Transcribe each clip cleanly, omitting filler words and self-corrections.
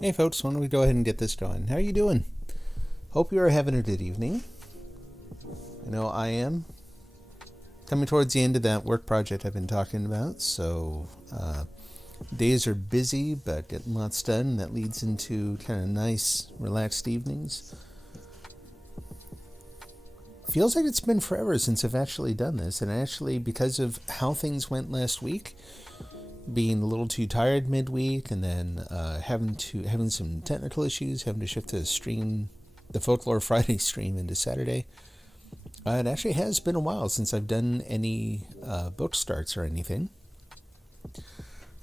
Hey folks, why don't we go ahead and get this going? How are you doing? Hope you are having a good evening. I know I am. Coming towards the end of that work project I've been talking about, so days are busy, but getting lots done. That leads into kind of nice, relaxed evenings. Feels like it's been forever since I've actually done this, and actually, because of how things went last week, being a little too tired midweek, and then having some technical issues, having to shift the Folklore Friday stream into Saturday. It actually has been a while since I've done any book starts or anything.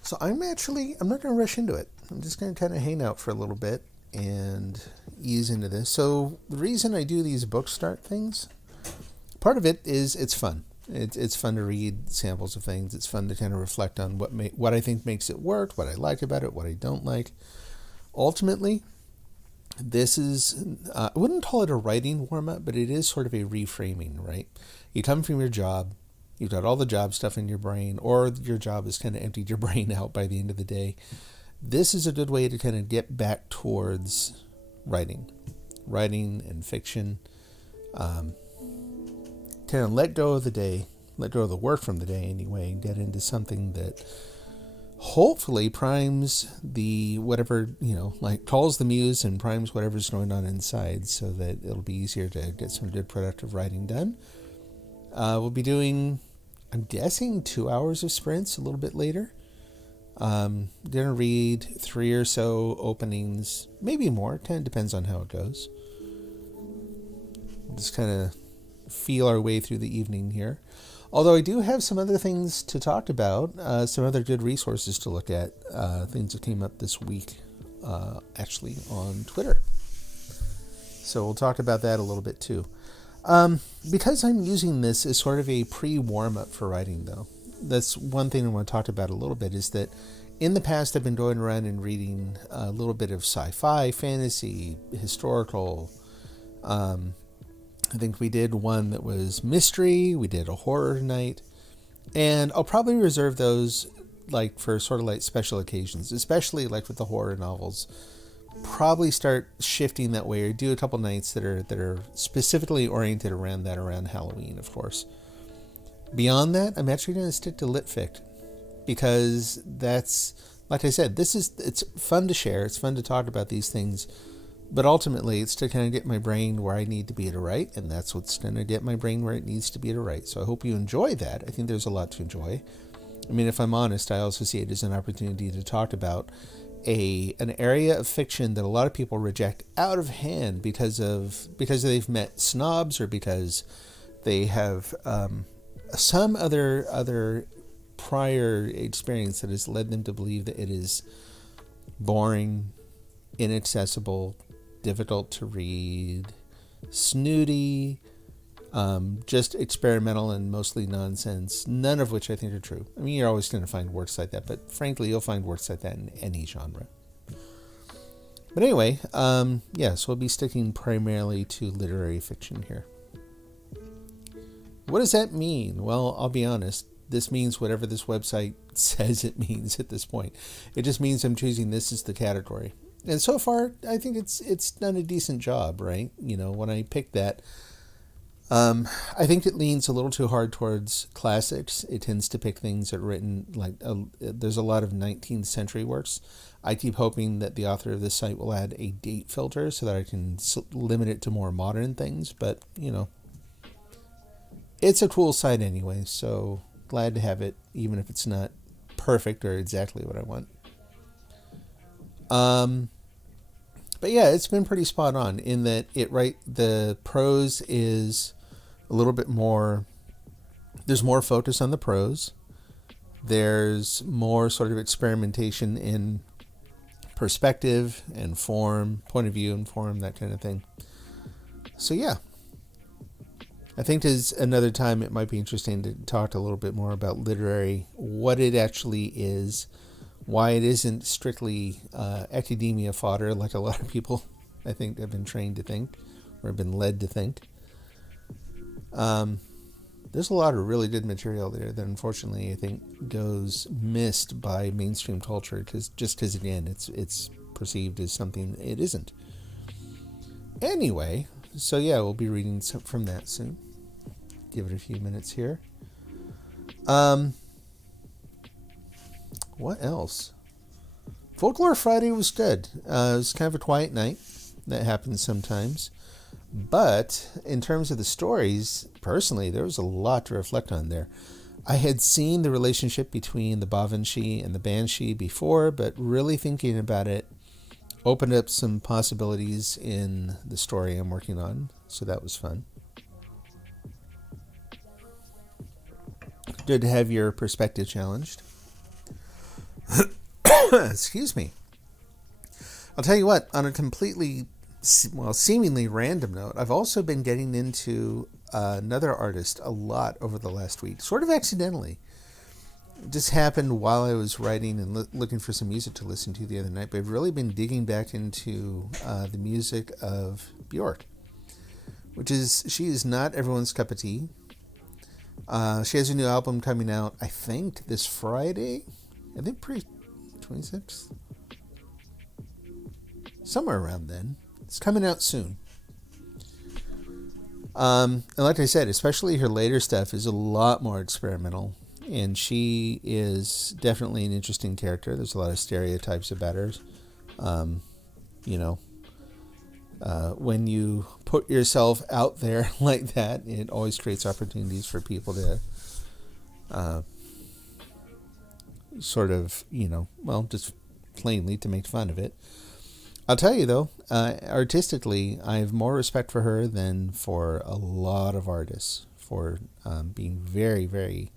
So I'm not going to rush into it. I'm just going to kind of hang out for a little bit and ease into this. So the reason I do these book start things, part of it is it's fun. It's fun to read samples of things. It's fun to kind of reflect on what I think makes it work, what I like about it, what I don't like. Ultimately, this is, I wouldn't call it a writing warm-up, but it is sort of a reframing, right? You come from your job, you've got all the job stuff in your brain, or your job has kind of emptied your brain out by the end of the day. This is a good way to kind of get back towards writing and fiction. Kind of let go of the day, let go of the work from the day anyway, and get into something that hopefully primes the whatever, calls the muse and primes whatever's going on inside, so that it'll be easier to get some good productive writing done. We'll be doing, I'm guessing, 2 hours of sprints a little bit later. Gonna read 3 or so openings, maybe more. Kind of depends on how it goes. Just kind of feel our way through the evening here. Although I do have some other things to talk about, some other good resources to look at, things that came up this week, actually on Twitter. So we'll talk about that a little bit too. Because I'm using this as sort of a pre-warm-up for writing, though, that's one thing I want to talk about a little bit, is that in the past I've been going around and reading a little bit of sci-fi, fantasy, historical. I think we did one that was mystery. We did a horror night. And I'll probably reserve those for sort of special occasions, especially with the horror novels. Probably start shifting that way, or do a couple nights that are specifically oriented around Halloween, of course. Beyond that, I'm actually going to stick to lit fic, because that's, like I said, it's fun to share. It's fun to talk about these things. But ultimately, it's to kind of get my brain where I need to be to write, and that's what's going to get my brain where it needs to be to write. So I hope you enjoy that. I think there's a lot to enjoy. I mean, if I'm honest, I also see it as an opportunity to talk about an area of fiction that a lot of people reject out of hand because they've met snobs, or because they have some other prior experience that has led them to believe that it is boring, inaccessible, difficult to read, snooty, just experimental and mostly nonsense, none of which I think are true. I mean, you're always going to find works like that, but frankly, you'll find works like that in any genre. But anyway, so we'll be sticking primarily to literary fiction here. What does that mean? Well, I'll be honest. This means whatever this website says it means at this point. It just means I'm choosing this as the category. And so far, I think it's done a decent job, right? When I picked that, I think it leans a little too hard towards classics. It tends to pick things that are written like there's a lot of 19th century works. I keep hoping that the author of this site will add a date filter so that I can limit it to more modern things. But, it's a cool site anyway, so glad to have it, even if it's not perfect or exactly what I want. But yeah, it's been pretty spot on in that the prose is a little bit more, there's more focus on the prose. There's more sort of experimentation in perspective and form, point of view and form, that kind of thing. So yeah, I think there's another time it might be interesting to talk a little bit more about literary, what it actually is, why it isn't strictly academia fodder like a lot of people, I think, have been trained to think or have been led to think. There's a lot of really good material there that unfortunately I think goes missed by mainstream culture because again it's perceived as something it isn't. Anyway, so yeah, we'll be reading some from that soon. Give it a few minutes here. What else? Folklore Friday was good. It was kind of a quiet night. That happens sometimes. But in terms of the stories, personally, there was a lot to reflect on there. I had seen the relationship between the Bavanshi and the Banshee before, but really thinking about it opened up some possibilities in the story I'm working on. So that was fun. Good to have your perspective challenged. Excuse me. I'll tell you what, on a completely, seemingly random note, I've also been getting into another artist a lot over the last week, sort of accidentally. It just happened while I was writing and looking for some music to listen to the other night, but I've really been digging back into the music of Bjork, she is not everyone's cup of tea. She has a new album coming out, I think, this Friday. I think 26th? Somewhere around then. It's coming out soon. And like I said, especially her later stuff is a lot more experimental. And she is definitely an interesting character. There's a lot of stereotypes about her. When you put yourself out there like that, it always creates opportunities for people to just plainly to make fun of it. I'll tell you though, artistically, I have more respect for her than for a lot of artists for being very, very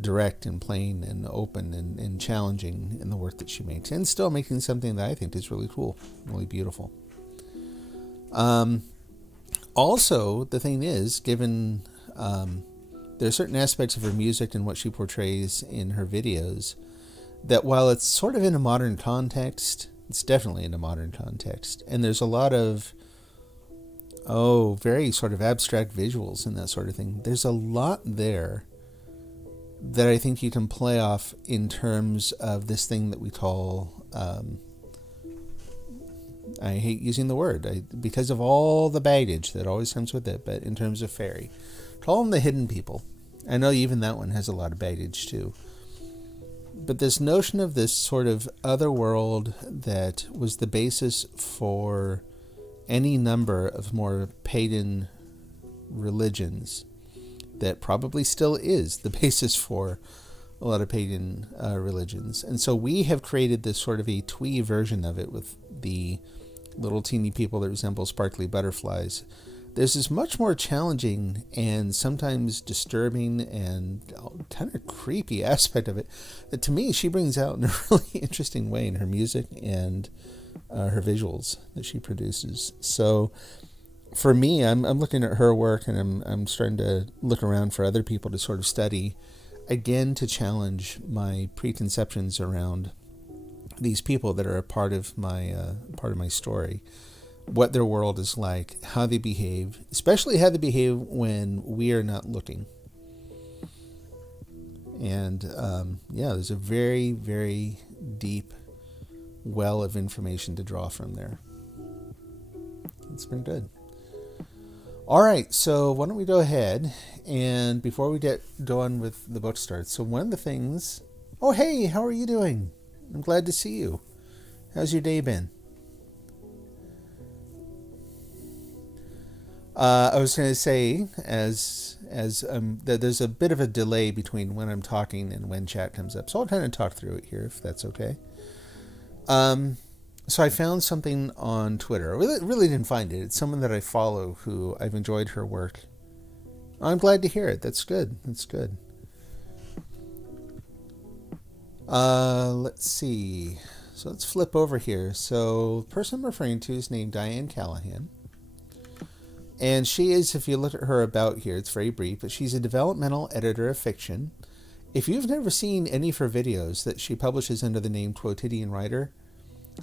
direct and plain and open and challenging in the work that she makes, and still making something that I think is really cool, really beautiful. Also, the thing is, given there are certain aspects of her music and what she portrays in her videos that while it's sort of in a modern context, it's definitely in a modern context. And there's a lot of, very sort of abstract visuals and that sort of thing. There's a lot there that I think you can play off in terms of this thing that we call, I hate using the word because of all the baggage that always comes with it, but in terms of fairy, call them the hidden people. I know even that one has a lot of baggage too. But this notion of this sort of other world that was the basis for any number of more pagan religions, that probably still is the basis for a lot of pagan religions. And so we have created this sort of a twee version of it with the little teeny people that resemble sparkly butterflies. There's this much more challenging and sometimes disturbing and kind of creepy aspect of it that to me she brings out in a really interesting way in her music and her visuals that she produces. So for me, I'm looking at her work and I'm starting to look around for other people to sort of study, again, to challenge my preconceptions around these people that are a part of my story. What their world is like, how they behave, especially how they behave when we are not looking. And there's a very, very deep well of information to draw from there. It's been good. All right, so why don't we go ahead, and before we go on with the book start, so one of the things... Oh, hey, how are you doing? I'm glad to see you. How's your day been? I was going to say, that there's a bit of a delay between when I'm talking and when chat comes up, so I'll kind of talk through it here, if that's okay. So I found something on Twitter. I really didn't find it. It's someone that I follow who I've enjoyed her work. I'm glad to hear it. That's good. That's good. Let's see. So let's flip over here. So the person I'm referring to is named Diane Callahan. And she is, if you look at her about here, it's very brief, but she's a developmental editor of fiction. If you've never seen any of her videos that she publishes under the name Quotidian Writer,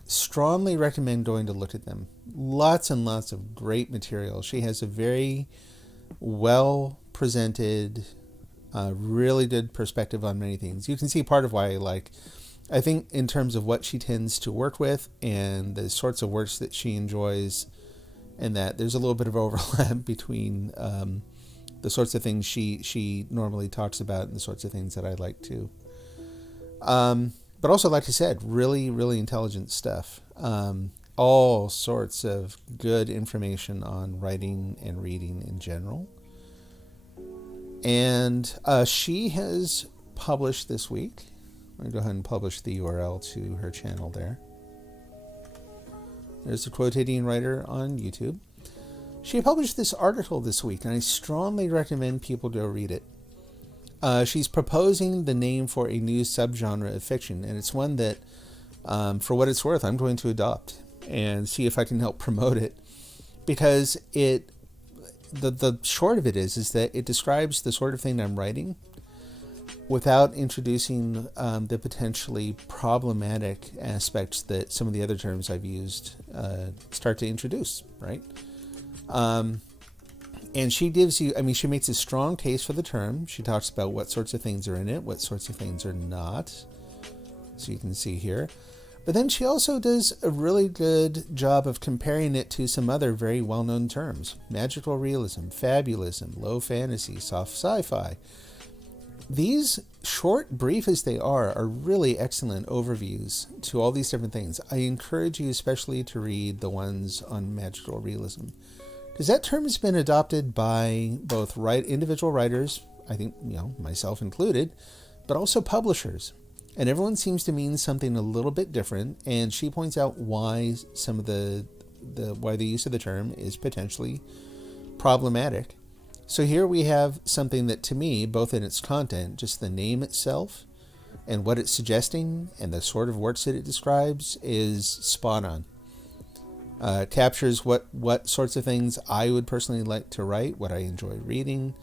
strongly recommend going to look at them. Lots and lots of great material. She has a very well presented, really good perspective on many things. You can see part of why I think in terms of what she tends to work with and the sorts of works that she enjoys, and that there's a little bit of overlap between the sorts of things she normally talks about and the sorts of things that I like too. But also, like I said, really, really intelligent stuff. All sorts of good information on writing and reading in general. And she has published this week. I'm going to go ahead and publish the URL to her channel there. There's the Quotidian Writer on YouTube. She published this article this week, and I strongly recommend people go read it. She's proposing the name for a new subgenre of fiction, and it's one that, for what it's worth, I'm going to adopt and see if I can help promote it, because the short of it is that it describes the sort of thing I'm writing without introducing the potentially problematic aspects that some of the other terms I've used start to introduce, right? And she gives you, she makes a strong case for the term. She talks about what sorts of things are in it, what sorts of things are not. So you can see here. But then she also does a really good job of comparing it to some other very well-known terms. Magical realism, fabulism, low fantasy, soft sci-fi. These, short, brief as they are really excellent overviews to all these different things. I encourage you especially to read the ones on magical realism, because that term has been adopted by both individual writers, I think, myself included, but also publishers. And everyone seems to mean something a little bit different, and she points out why some of why the use of the term is potentially problematic. So here we have something that, to me, both in its content, just the name itself, and what it's suggesting, and the sort of works that it describes, is spot on. Captures what sorts of things I would personally like to write, what I enjoy reading,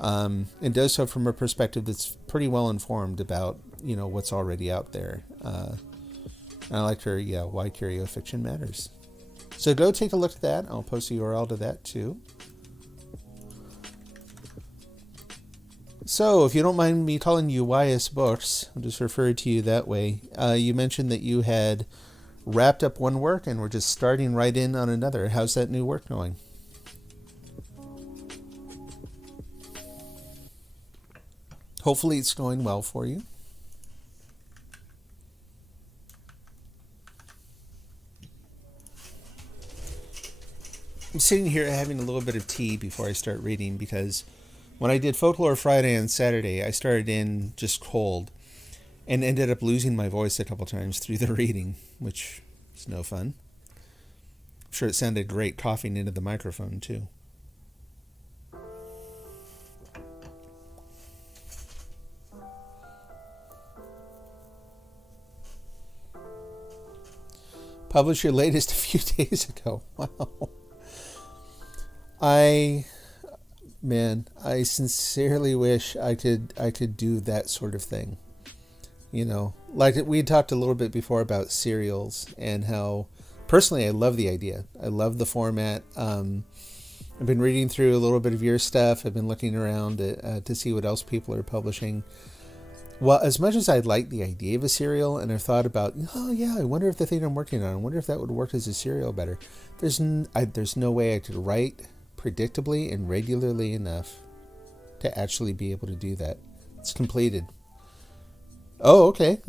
and does so from a perspective that's pretty well informed about what's already out there. And I like her, why Curio Fiction matters. So go take a look at that. I'll post a URL to that too. So if you don't mind me calling you YS Books, I'll just refer to you that way. You mentioned that you had wrapped up one work and we're just starting right in on another. How's that new work going? Hopefully it's going well for you. I'm sitting here having a little bit of tea before I start reading, because when I did Folklore Friday and Saturday, I started in just cold and ended up losing my voice a couple times through the reading, which is no fun. I'm sure it sounded great coughing into the microphone, too. Published your latest a few days ago. Wow. I sincerely wish I could do that sort of thing. Like we had talked a little bit before about serials and how personally I love the idea. I love the format. I've been reading through a little bit of your stuff. I've been looking around to see what else people are publishing. Well, as much as I like the idea of a serial, and I've thought about, I wonder if the thing I'm working on, I wonder if that would work as a serial better. There's no way I could write predictably and regularly enough to actually be able to do that. It's completed. Oh, okay.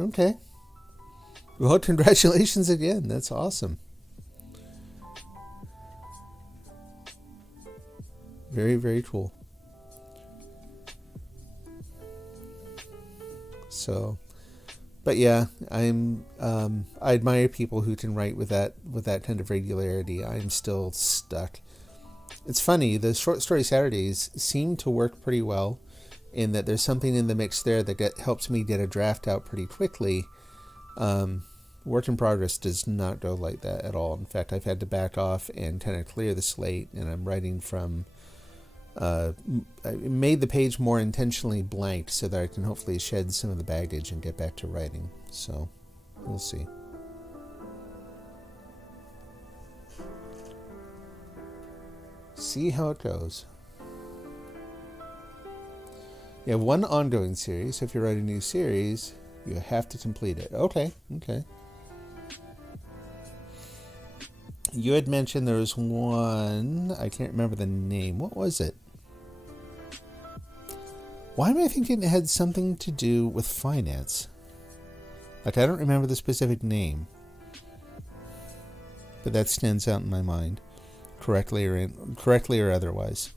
Well, congratulations again. That's awesome. Very, very cool. So, but yeah, I admire people who can write with that kind of regularity. I'm still stuck. It's funny, the Short Story Saturdays seem to work pretty well in that there's something in the mix there that helps me get a draft out pretty quickly. Work in progress does not go like that at all. In fact, I've had to back off and kind of clear the slate, and I'm writing from... I made the page more intentionally blank so that I can hopefully shed some of the baggage and get back to writing. So, we'll see. See how it goes. You have one ongoing series, so if you write a new series, you have to complete it. Okay. You had mentioned there was one, I can't remember the name. What was it? Why am I thinking it had something to do with finance? Like, I don't remember the specific name, but that stands out in my mind, correctly or otherwise.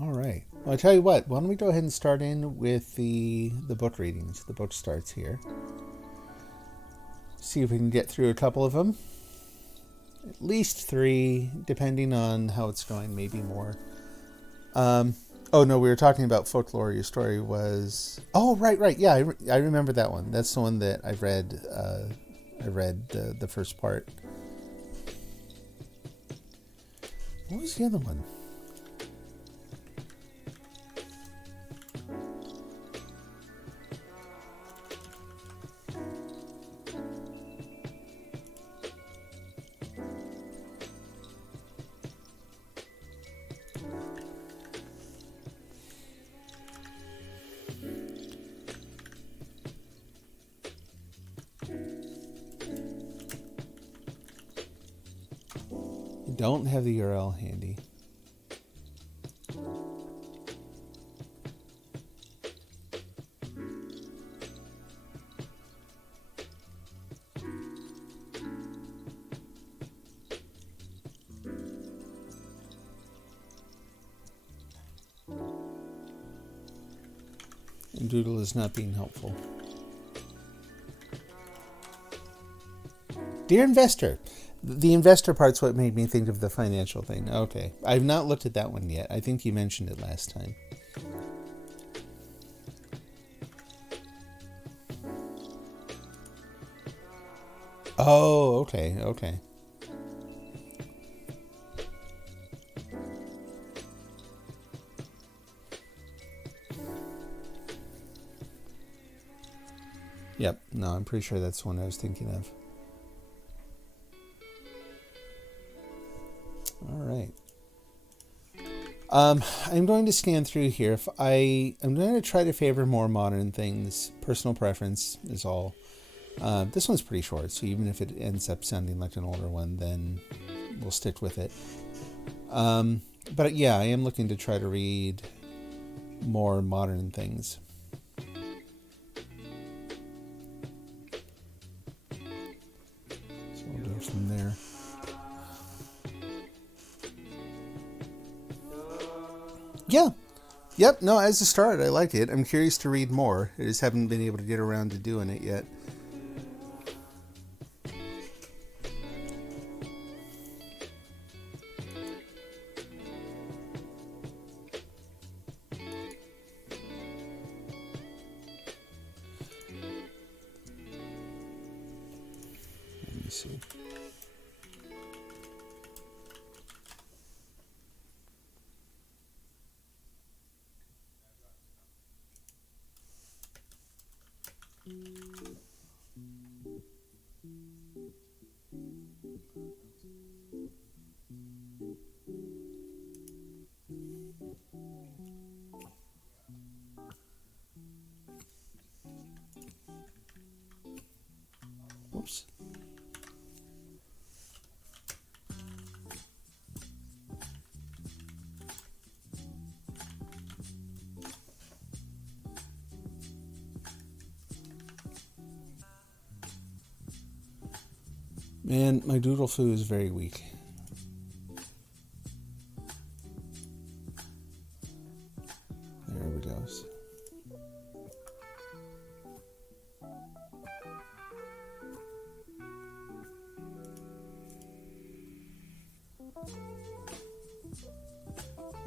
All right. Well, I tell you what. Why don't we go ahead and start in with the book readings? The book starts here. See if we can get through a couple of them. At least 3, depending on how it's going. Maybe more. Oh no, we were talking about folklore. Your story was. Oh right. Yeah, I remember that one. That's the one that I read. I read the first part. What was the other one? Don't have the URL handy. And Doodle is not being helpful. Dear investor, the investor part's what made me think of the financial thing. Okay. I've not looked at that one yet. I think you mentioned it last time. Oh, okay. Yep. No, I'm pretty sure that's the one I was thinking of. All right. I'm going to scan through here. I'm going to try to favor more modern things. Personal preference is all. This one's pretty short, so even if it ends up sounding like an older one, then we'll stick with it. But yeah, I am looking to try to read more modern things. So we'll go from there. Yeah. Yep. No, as a start, I like it. I'm curious to read more. I just haven't been able to get around to doing it yet. see. Whoops. Man, my doodle foo is very weak. There it goes.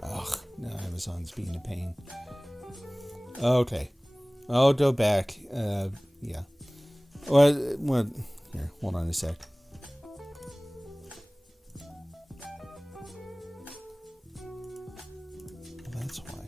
Ugh, now Amazon's being a pain. Okay. I'll go back. Yeah. Well, here, hold on a sec. Well, that's why.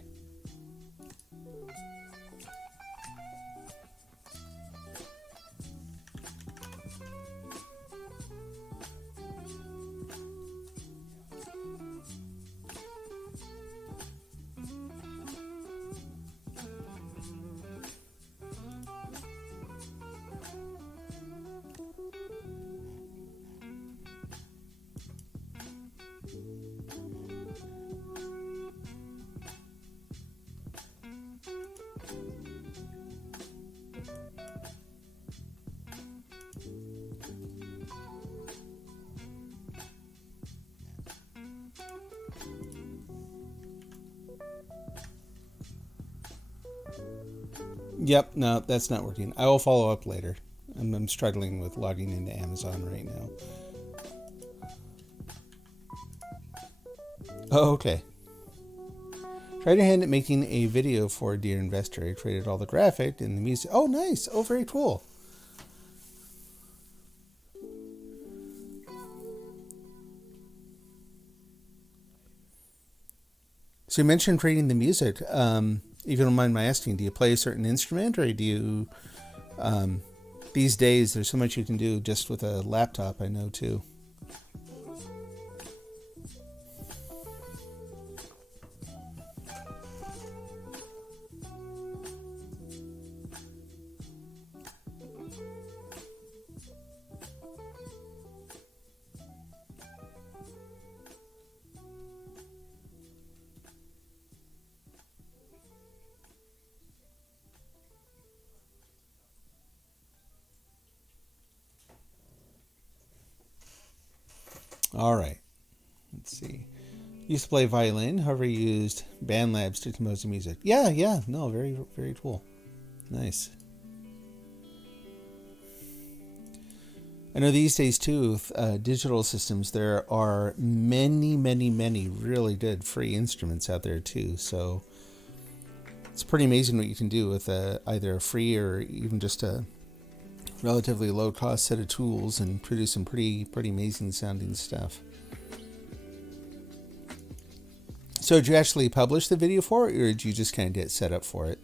Yep, no, that's not working. I will follow up later. I'm struggling with logging into Amazon right now. Oh, okay. Tried your hand at making a video for Dear Investor. I created all the graphic and the music. Oh, nice. Oh, very cool. So you mentioned creating the music. If you don't mind my asking, do you play a certain instrument, or do you, these days, there's so much you can do just with a laptop, I know, too. All right. Let's see. Used to play violin, however, used BandLabs to compose the music. Yeah. No, very, very cool. Nice. I know these days, too, with digital systems, there are many really good free instruments out there, too. So it's pretty amazing what you can do with either a free or even just a relatively low-cost set of tools and produce some pretty amazing sounding stuff. So did you actually publish the video for it, or did you just kind of get set up for it?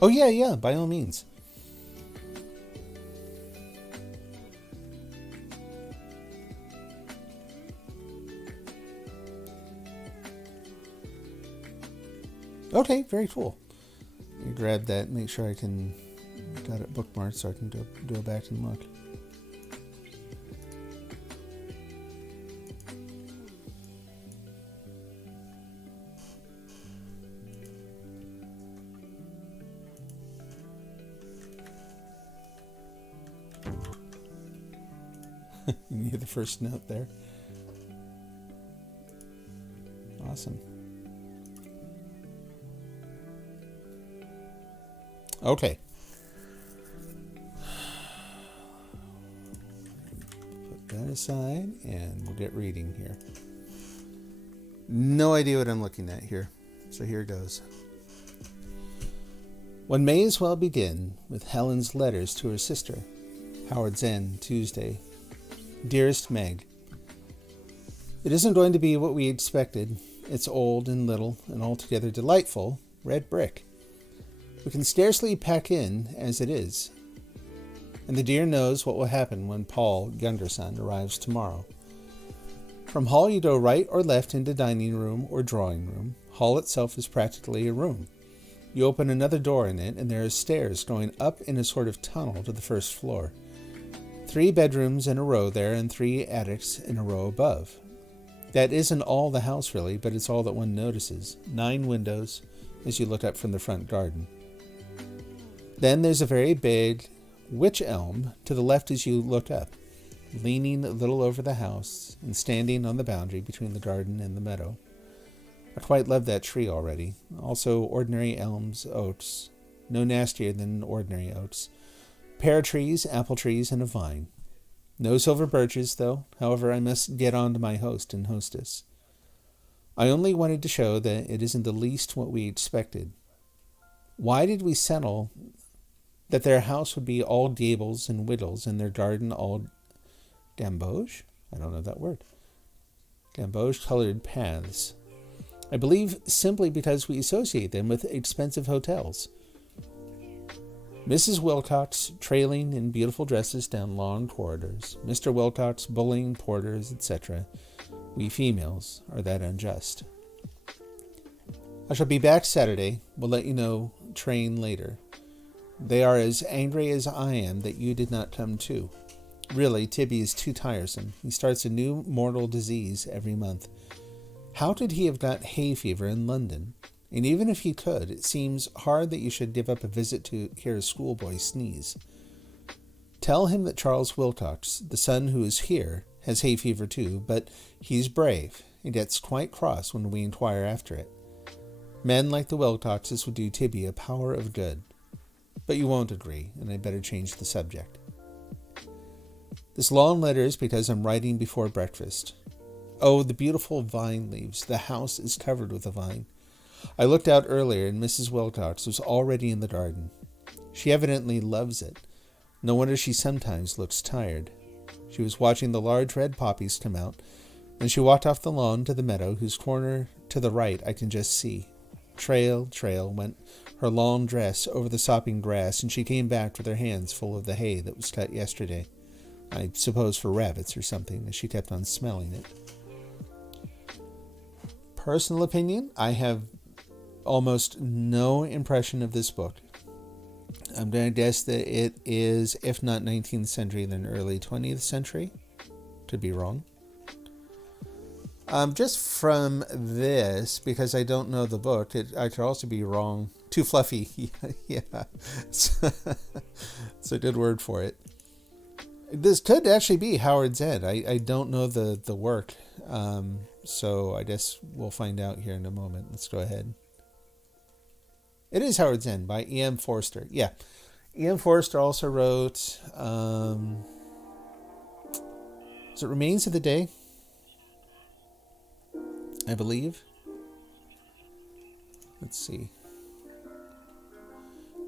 Oh, yeah, by all means. Okay, very cool. Let me grab that and make sure I can got it bookmarked so I can do a back and look. You hear the first note there. Awesome. Okay. aside, and we'll get reading here. No idea what I'm looking at here, so here goes. One may as well begin with Helen's letters to her sister. Howard's End, Tuesday. Dearest Meg, it isn't going to be what we expected. It's old and little and altogether delightful, red brick. We can scarcely pack in as it is. And the dear knows what will happen when Paul, younger son, arrives tomorrow. From hall you go right or left into dining room or drawing room. Hall itself is practically a room. You open another door in it, and there are stairs going up in a sort of tunnel to the first floor. 3 bedrooms in a row there, and 3 attics in a row above. That isn't all the house, really, but it's all that one notices. 9 windows as you look up from the front garden. Then there's a very big wych elm to the left as you look up, leaning a little over the house and standing on the boundary between the garden and the meadow. I quite love that tree already. Also ordinary elms, oaks, no nastier than ordinary oaks. Pear trees, apple trees, and a vine. No silver birches, though. However, I must get on to my host and hostess. I only wanted to show that it isn't the least what we expected. Why did we settle that their house would be all gables and whittles and their garden all gamboge? I don't know that word. Gamboge-colored paths. I believe simply because we associate them with expensive hotels. Mrs. Wilcox trailing in beautiful dresses down long corridors. Mr. Wilcox bullying porters, etc. We females are that unjust. I shall be back Saturday. We'll let you know train later. They are as angry as I am that you did not come too. Really, Tibby is too tiresome. He starts a new mortal disease every month. How could he have got hay fever in London? And even if he could, it seems hard that you should give up a visit to hear a schoolboy sneeze. Tell him that Charles Wilcox, the son who is here, has hay fever too, but he's brave and gets quite cross when we inquire after it. Men like the Wilcoxes would do Tibby a power of good. But you won't agree, and I'd better change the subject. This long letter is because I'm writing before breakfast. Oh, the beautiful vine leaves. The house is covered with a vine. I looked out earlier, and Mrs. Wilcox was already in the garden. She evidently loves it. No wonder she sometimes looks tired. She was watching the large red poppies come out, and she walked off the lawn to the meadow, whose corner to the right I can just see. Trail, went her long dress over the sopping grass, and she came back with her hands full of the hay that was cut yesterday. I suppose for rabbits or something, as she kept on smelling it. Personal opinion, I have almost no impression of this book. I'm going to guess that it is, if not 19th century, then early 20th century. Could be wrong. Just from this, because I don't know the book, I could also be wrong. Too fluffy. Yeah. It's a good word for it. This could actually be Howard's End. I don't know the work. So I guess we'll find out here in a moment. Let's go ahead. It is Howard's End by E.M. Forster. Yeah. E.M. Forster also wrote, is it Remains of the Day? I believe. Let's see.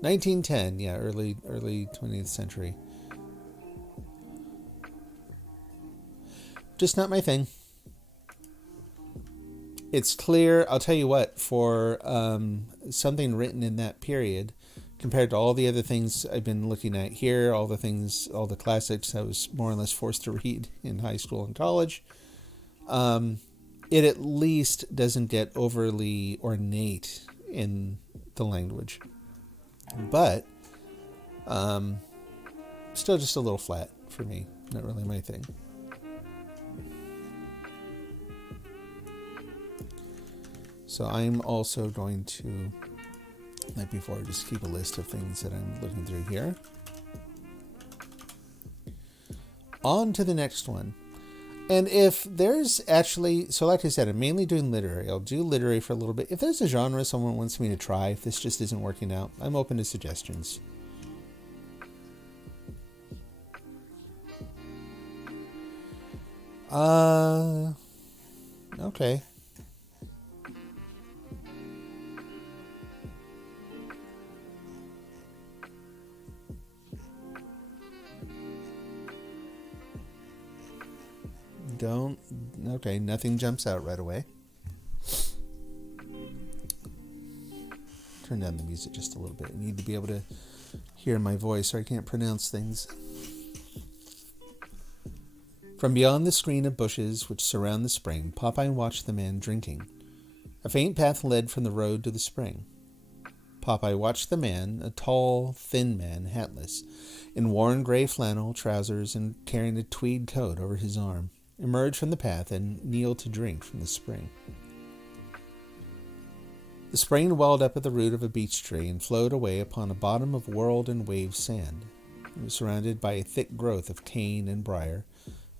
1910, yeah, early 20th century. Just not my thing. It's clear, I'll tell you what, for something written in that period, compared to all the other things I've been looking at here, all the classics I was more or less forced to read in high school and college, it at least doesn't get overly ornate in the language. But still just a little flat for me. Not really my thing. So I'm also going to, like before, just keep a list of things that I'm looking through here. On to the next one. And if there's actually, so like I said, I'm mainly doing literary. I'll do literary for a little bit. If there's a genre someone wants me to try, if this just isn't working out, I'm open to suggestions. Okay. Okay, nothing jumps out right away. Turn down the music just a little bit. I need to be able to hear my voice or I can't pronounce things. From beyond the screen of bushes which surround the spring, Popeye watched the man drinking. A faint path led from the road to the spring. Popeye watched the man, a tall, thin man, hatless, in worn gray flannel trousers and carrying a tweed coat over his arm, emerge from the path and kneel to drink from the spring. The spring welled up at the root of a beech tree and flowed away upon a bottom of whorled and waved sand. It was surrounded by a thick growth of cane and briar,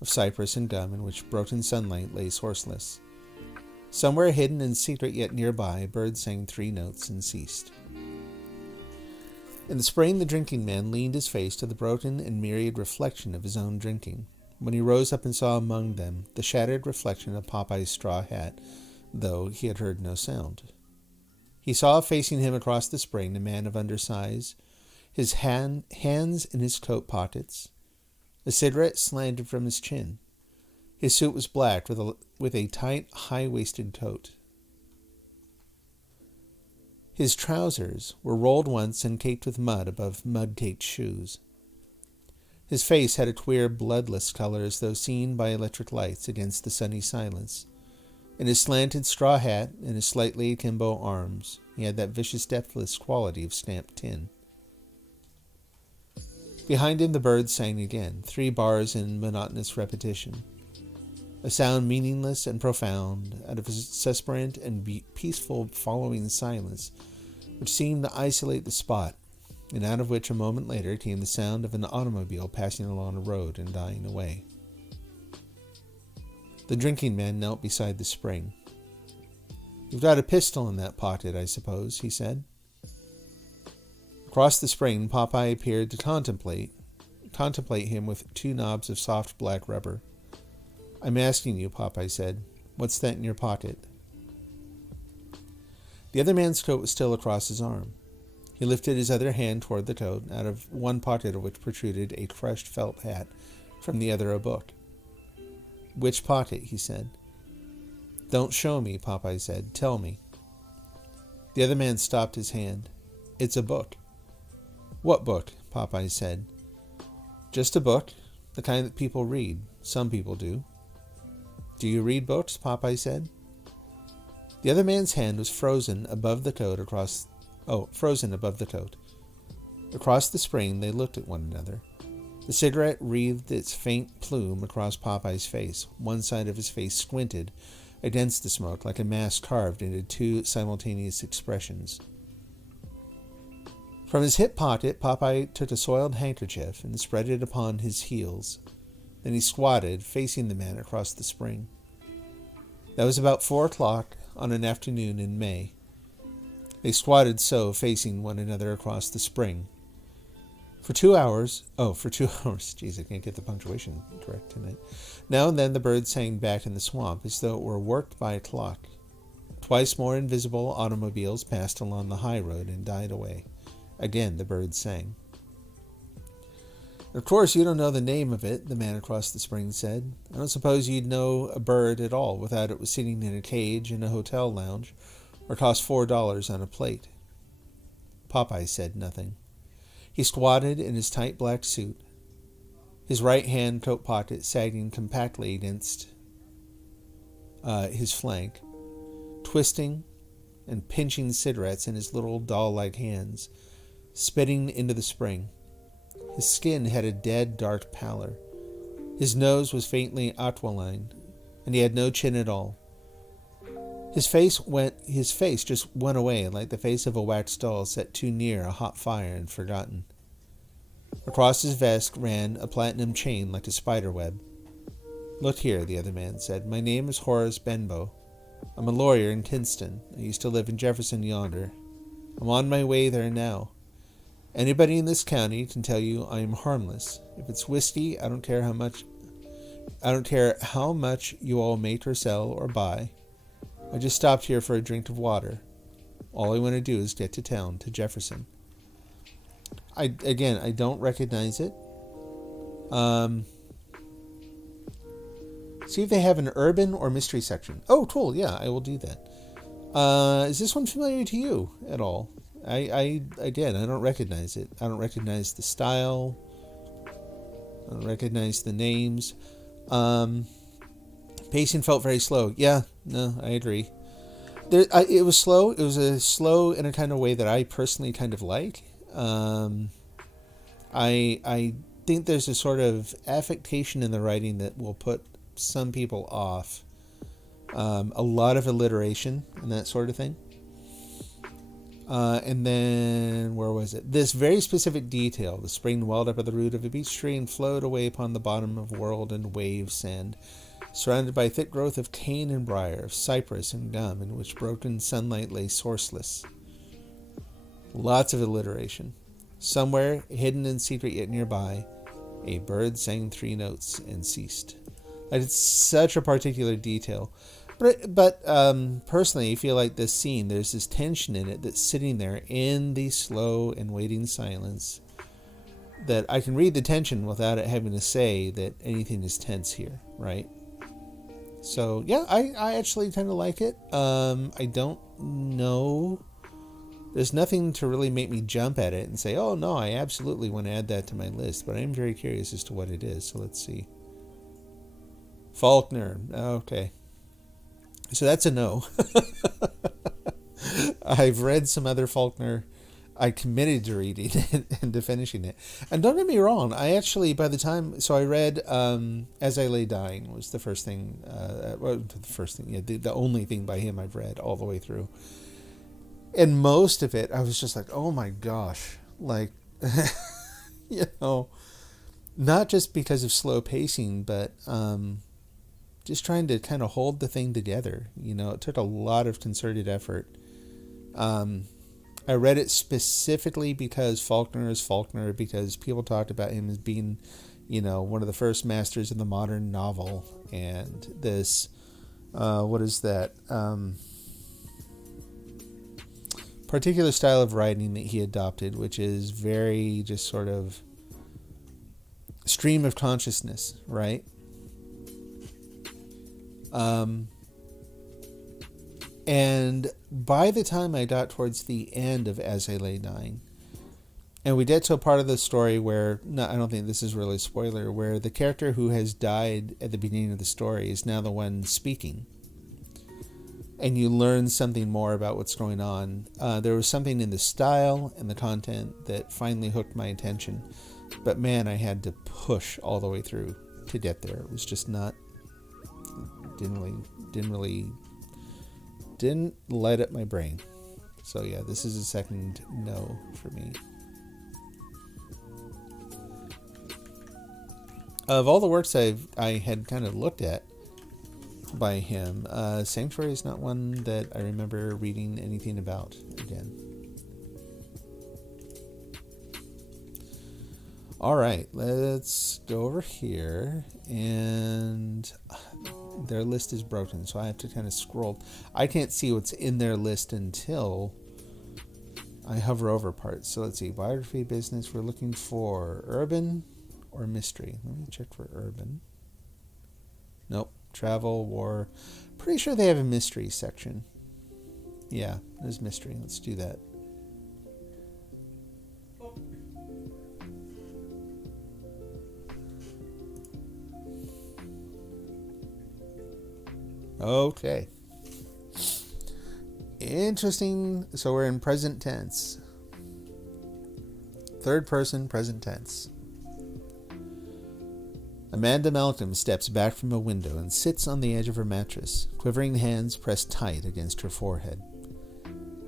of cypress and gum, in which broken sunlight lay sourceless. Somewhere hidden and secret yet nearby, a bird sang 3 notes and ceased. In the spring, the drinking man leaned his face to the broken and myriad reflection of his own drinking. When he rose up and saw among them the shattered reflection of Popeye's straw hat, though he had heard no sound. He saw facing him across the spring a man of undersize, his hands in his coat pockets, a cigarette slanted from his chin. His suit was black with a tight, high-waisted coat. His trousers were rolled once and caked with mud above mud-caked shoes. His face had a queer, bloodless color as though seen by electric lights against the sunny silence. In his slanted straw hat and his slightly akimbo arms, he had that vicious, depthless quality of stamped tin. Behind him the bird sang again, 3 bars in monotonous repetition, a sound meaningless and profound, out of a suspirant and peaceful following silence, which seemed to isolate the spot, and out of which a moment later came the sound of an automobile passing along a road and dying away. The drinking man knelt beside the spring. "You've got a pistol in that pocket, I suppose," he said. Across the spring, Popeye appeared to contemplate him with 2 knobs of soft black rubber. "I'm asking you," Popeye said, "what's that in your pocket?" The other man's coat was still across his arm. He lifted his other hand toward the coat, out of one pocket of which protruded a crushed felt hat, from the other a book. "Which pocket?" he said. "Don't show me," Popeye said. "Tell me." The other man stopped his hand. "It's a book." "What book?" Popeye said. "Just a book, the kind that people read. Some people do." "Do you read books?" Popeye said. The other man's hand was frozen above the coat. Across the spring they looked at one another. The cigarette wreathed its faint plume across Popeye's face. One side of his face squinted against the smoke like a mask carved into 2 simultaneous expressions. From his hip pocket, Popeye took a soiled handkerchief and spread it upon his heels. Then he squatted, facing the man across the spring. That was about 4 o'clock on an afternoon in May. They squatted so, facing one another across the spring. For 2 hours, jeez, I can't get the punctuation correct tonight. Now and then the bird sang back in the swamp, as though it were worked by a clock. Twice more invisible automobiles passed along the high road and died away. Again the bird sang. "Of course you don't know the name of it," the man across the spring said. "I don't suppose you'd know a bird at all without it was sitting in a cage in a hotel lounge, or cost $4 on a plate." Popeye said nothing. He squatted in his tight black suit, his right hand coat pocket sagging compactly against his flank, twisting and pinching cigarettes in his little doll-like hands, spitting into the spring. His skin had a dead, dark pallor. His nose was faintly aquiline, and he had no chin at all. His face just went away like the face of a wax doll set too near a hot fire and forgotten. Across his vest ran a platinum chain like a spider web. "Look here," the other man said. "My name is Horace Benbow. I'm a lawyer in Kinston. I used to live in Jefferson yonder. I'm on my way there now. Anybody in this county can tell you I am harmless. If it's whiskey, I don't care how much. I don't care how much you all make or sell or buy. I just stopped here for a drink of water. All I want to do is get to town, to Jefferson. I don't recognize it. See if they have an urban or mystery section. Oh, cool. Yeah, I will do that. Is this one familiar to you at all? I don't recognize it. I don't recognize the style. I don't recognize the names. Pacing felt very slow. Yeah, no, I agree. It was slow. It was a slow in a kind of way that I personally kind of like. I think there's a sort of affectation in the writing that will put some people off. A lot of alliteration and that sort of thing. And then, where was it? This very specific detail. The spring welled up at the root of a beech tree and flowed away upon the bottom of whirled and wave sand, surrounded by a thick growth of cane and briar, of cypress and gum, in which broken sunlight lay sourceless. Lots of alliteration. Somewhere, hidden and secret yet nearby, a bird sang 3 notes and ceased. It's such a particular detail. But personally, I feel like this scene, there's this tension in it that's sitting there in the slow and waiting silence, that I can read the tension without it having to say that anything is tense here, right? So, yeah, I actually kind of like it. I don't know. There's nothing to really make me jump at it and say, oh, no, I absolutely want to add that to my list. But I am very curious as to what it is. So let's see. Faulkner. Okay. So that's a no. I've read some other Faulkner. I committed to reading it and to finishing it. And don't get me wrong, I actually, by the time, so I read As I Lay Dying was the first thing, the only thing by him I've read all the way through. And most of it, I was just like, oh my gosh, like, not just because of slow pacing, but just trying to kind of hold the thing together. It took a lot of concerted effort. I read it specifically because Faulkner is Faulkner, because people talked about him as being, one of the first masters of the modern novel. And this, what is that? Particular style of writing that he adopted, which is very just sort of stream of consciousness, right? And by the time I got towards the end of As I Lay Dying, and we get to a part of the story where, no, I don't think this is really a spoiler, where the character who has died at the beginning of the story is now the one speaking. And you learn something more about what's going on. There was something in the style and the content that finally hooked my attention. But man, I had to push all the way through to get there. It was just not, didn't light up my brain. So yeah, this is a second no for me. Of all the works I had kind of looked at by him, Sanctuary is not one that I remember reading anything about again. All right, let's go over here, and their list is broken, so I have to kind of scroll. I can't see what's in their list until I hover over parts. So let's see, biography, business. We're looking for urban or mystery. Let me check for urban. Nope. Travel, war. Pretty sure they have a mystery section. Yeah, there's mystery. Let's do that. Okay. Interesting. So we're in present tense. Third person, present tense. Amanda Malcolm steps back from a window and sits on the edge of her mattress, quivering hands pressed tight against her forehead.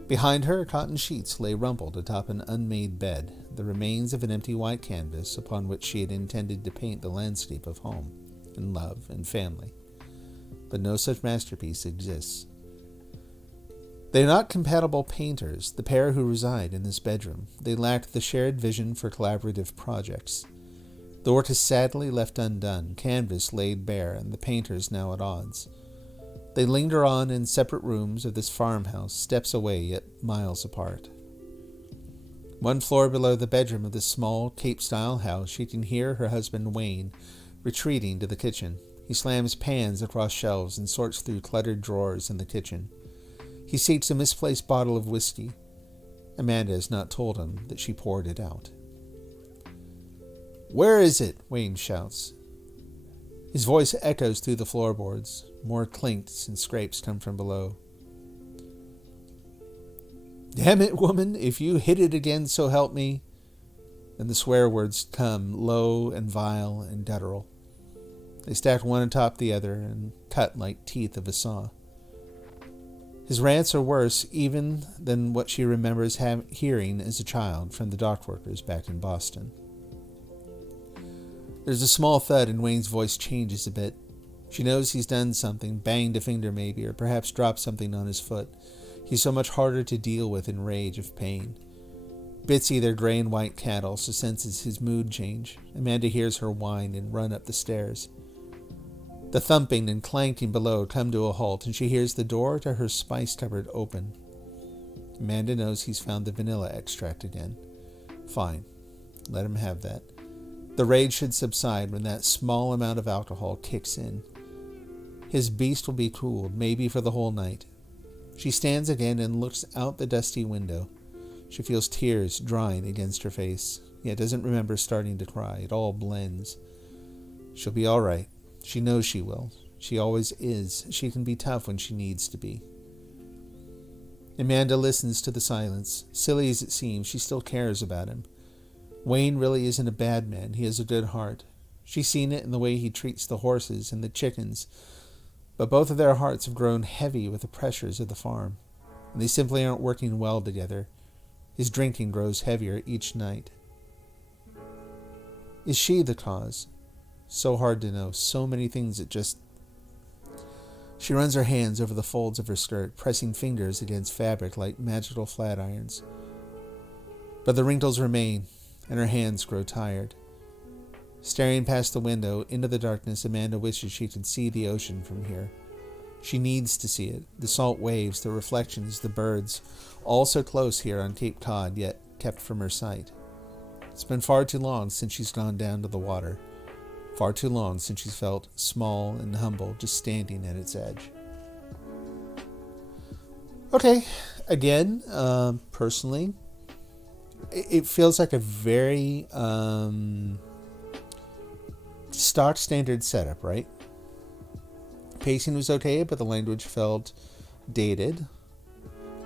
Behind her, cotton sheets lay rumpled atop an unmade bed, the remains of an empty white canvas upon which she had intended to paint the landscape of home, and love, and family. But no such masterpiece exists. They are not compatible painters, the pair who reside in this bedroom. They lack the shared vision for collaborative projects. The work is sadly left undone, canvas laid bare, and the painters now at odds. They linger on in separate rooms of this farmhouse, steps away yet miles apart. One floor below the bedroom of this small Cape-style house, she can hear her husband Wayne retreating to the kitchen. He slams pans across shelves and sorts through cluttered drawers in the kitchen. He seeks a misplaced bottle of whiskey. Amanda has not told him that she poured it out. "Where is it?" Wayne shouts. His voice echoes through the floorboards. More clinks and scrapes come from below. "Damn it, woman, if you hit it again, so help me." Then the swear words come, low and vile and guttural. They stack one atop the other and cut like teeth of a saw. His rants are worse even than what she remembers hearing as a child from the dockworkers back in Boston. There's a small thud and Wayne's voice changes a bit. She knows he's done something, banged a finger maybe, or perhaps dropped something on his foot. He's so much harder to deal with in rage of pain. Bitsy, their gray and white cat, also senses his mood change. Amanda hears her whine and run up the stairs. The thumping and clanking below come to a halt, and she hears the door to her spice cupboard open. Amanda knows he's found the vanilla extract again. Fine. Let him have that. The rage should subside when that small amount of alcohol kicks in. His beast will be cooled, maybe for the whole night. She stands again and looks out the dusty window. She feels tears drying against her face, yet doesn't remember starting to cry. It all blends. She'll be all right. She knows she will. She always is. She can be tough when she needs to be. Amanda listens to the silence. Silly as it seems, she still cares about him. Wayne really isn't a bad man. He has a good heart. She's seen it in the way he treats the horses and the chickens, but both of their hearts have grown heavy with the pressures of the farm, and they simply aren't working well together. His drinking grows heavier each night. Is she the cause? So hard to know. So many things that just... She runs her hands over the folds of her skirt, pressing fingers against fabric like magical flat irons. But the wrinkles remain, and her hands grow tired. Staring past the window into the darkness, Amanda wishes she could see the ocean from here. She needs to see it. The salt waves, the reflections, the birds, all so close here on Cape Cod, yet kept from her sight. It's been far too long since she's gone down to the water. Far too long since she's felt small and humble, just standing at its edge. Okay, again, personally, it feels like a very stock standard setup, right? Pacing was okay, but the language felt dated.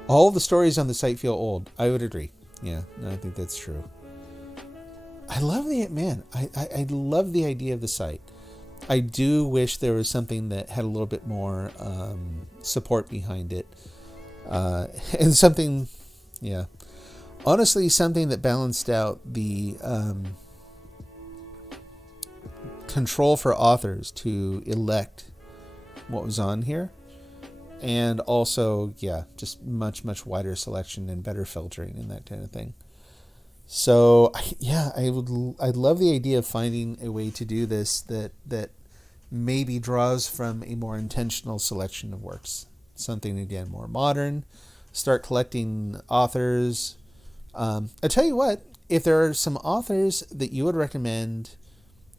All the stories on the site feel old. I would agree. Yeah, I think that's true. I love I love the idea of the site. I do wish there was something that had a little bit more support behind it. And something, yeah. Honestly, something that balanced out the control for authors to elect what was on here. And also, yeah, just much, much wider selection and better filtering and that kind of thing. So, yeah, I'd love the idea of finding a way to do this that maybe draws from a more intentional selection of works. Something, again, more modern. Start collecting authors. I tell you what, if there are some authors that you would recommend,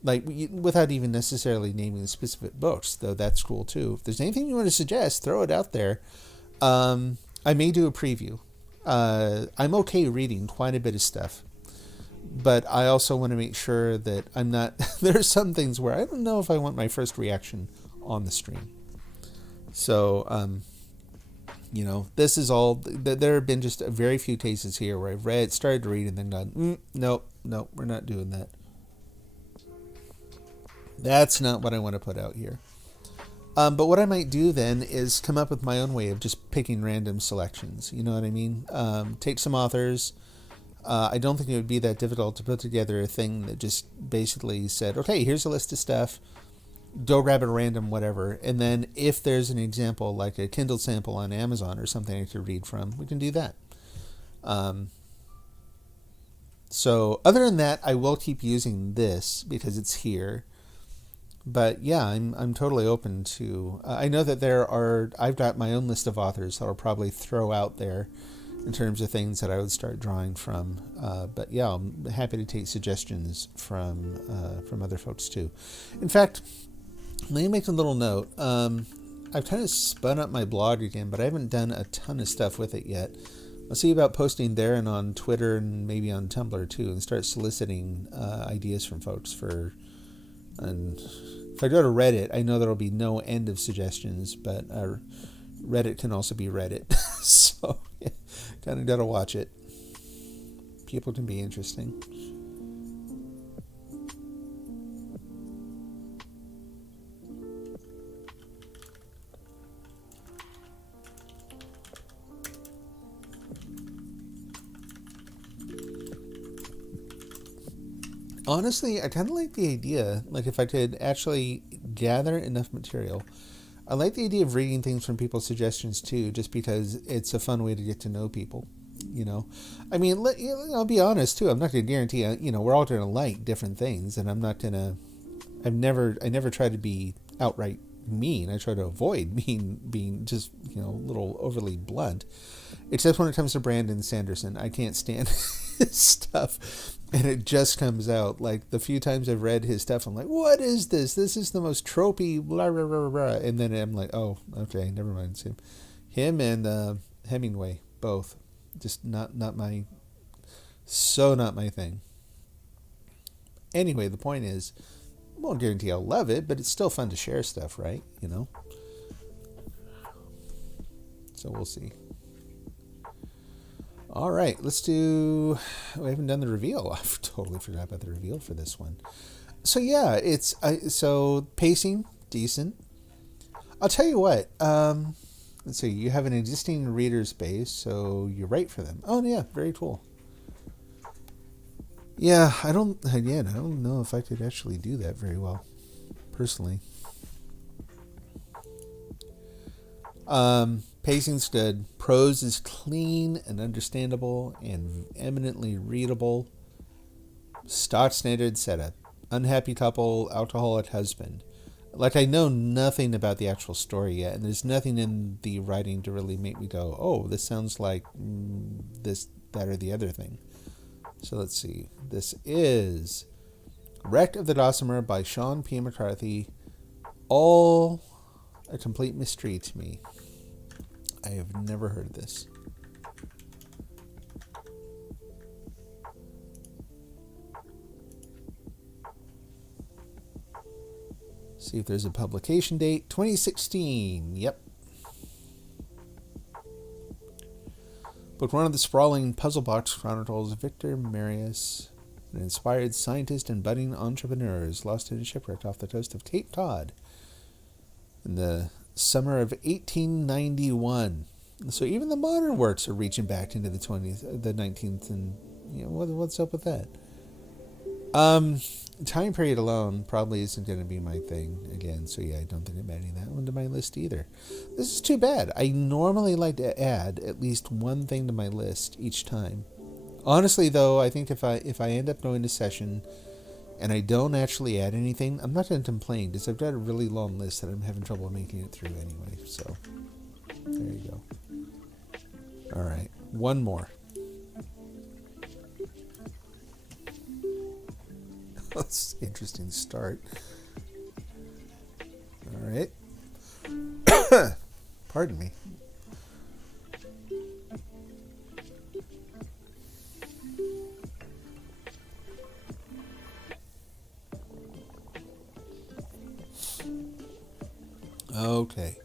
like without even necessarily naming specific books, though that's cool too. If there's anything you want to suggest, throw it out there. I may do a preview. I'm okay reading quite a bit of stuff, but I also want to make sure that I'm not... There are some things where I don't know if I want my first reaction on the stream. So, this is all... There have been just a very few cases here where I've started to read and then gone, nope, we're not doing that. That's not what I want to put out here. But what I might do then is come up with my own way of just picking random selections. You know what I mean? Take some authors. I don't think it would be that difficult to put together a thing that just basically said, okay, here's a list of stuff. Go grab a random whatever. And then if there's an example, like a Kindle sample on Amazon or something I could read from, we can do that. So other than that, I will keep using this because it's here. But yeah, I'm totally open to. I know that I've got my own list of authors that I'll probably throw out there in terms of things that I would start drawing from. But yeah, I'm happy to take suggestions from other folks too. In fact, let me make a little note. I've kind of spun up my blog again, but I haven't done a ton of stuff with it yet. I'll see about posting there and on Twitter and maybe on Tumblr too, and start soliciting ideas from folks for. And if I go to Reddit, I know there'll be no end of suggestions, but Reddit can also be Reddit. So yeah, kind of got to watch it. People can be interesting. Honestly, I kind of like the idea, like if I could actually gather enough material. I like the idea of reading things from people's suggestions too, just because it's a fun way to get to know people, you know. I mean, I'll be honest too, I'm not going to guarantee, we're all going to like different things, and I'm not going to, I never try to be outright mean. I try to avoid being just, a little overly blunt. Except when it comes to Brandon Sanderson. I can't stand his stuff. And it just comes out. Like, the few times I've read his stuff, I'm like, what is this? This is the most tropey, blah, blah, blah, blah. And then I'm like, oh, okay, never mind. It's him and Hemingway, both. Just not my thing. Anyway, the point is, I won't guarantee I'll love it, but it's still fun to share stuff, right? So we'll see. All right, we haven't done the reveal. I've totally forgot about the reveal for this one. So yeah, so pacing, decent. I'll tell you what, let's see, you have an existing reader's base, so you write for them. Oh yeah, very cool. Yeah, I don't know if I could actually do that very well, personally. Pacing's good. Prose is clean and understandable and eminently readable. Stock standard setup. Unhappy couple, alcoholic husband. Like, I know nothing about the actual story yet, and there's nothing in the writing to really make me go, oh, this sounds like this, that, or the other thing. So let's see. This is Wreck of the Gossamer by Sean P. McCarthy. All a complete mystery to me. I have never heard of this. See if there's a publication date. 2016. Yep. Book one of the sprawling puzzle box chronicles Victor Marius, an inspired scientist and budding entrepreneur, is lost in a shipwreck off the coast of Cape Cod in the summer of 1891. So even the modern works are reaching back into the 19th, and what's up with that? Time period alone probably isn't going to be my thing again, so yeah, I don't think I'm adding that one to my list either. This is too bad. I normally like to add at least one thing to my list each time. Honestly, though, I think if I end up going to session and I don't actually add anything, I'm not going to complain, because I've got a really long list that I'm having trouble making it through anyway, so there you go. All right, one more. That's an interesting start. All right. Pardon me. Okay.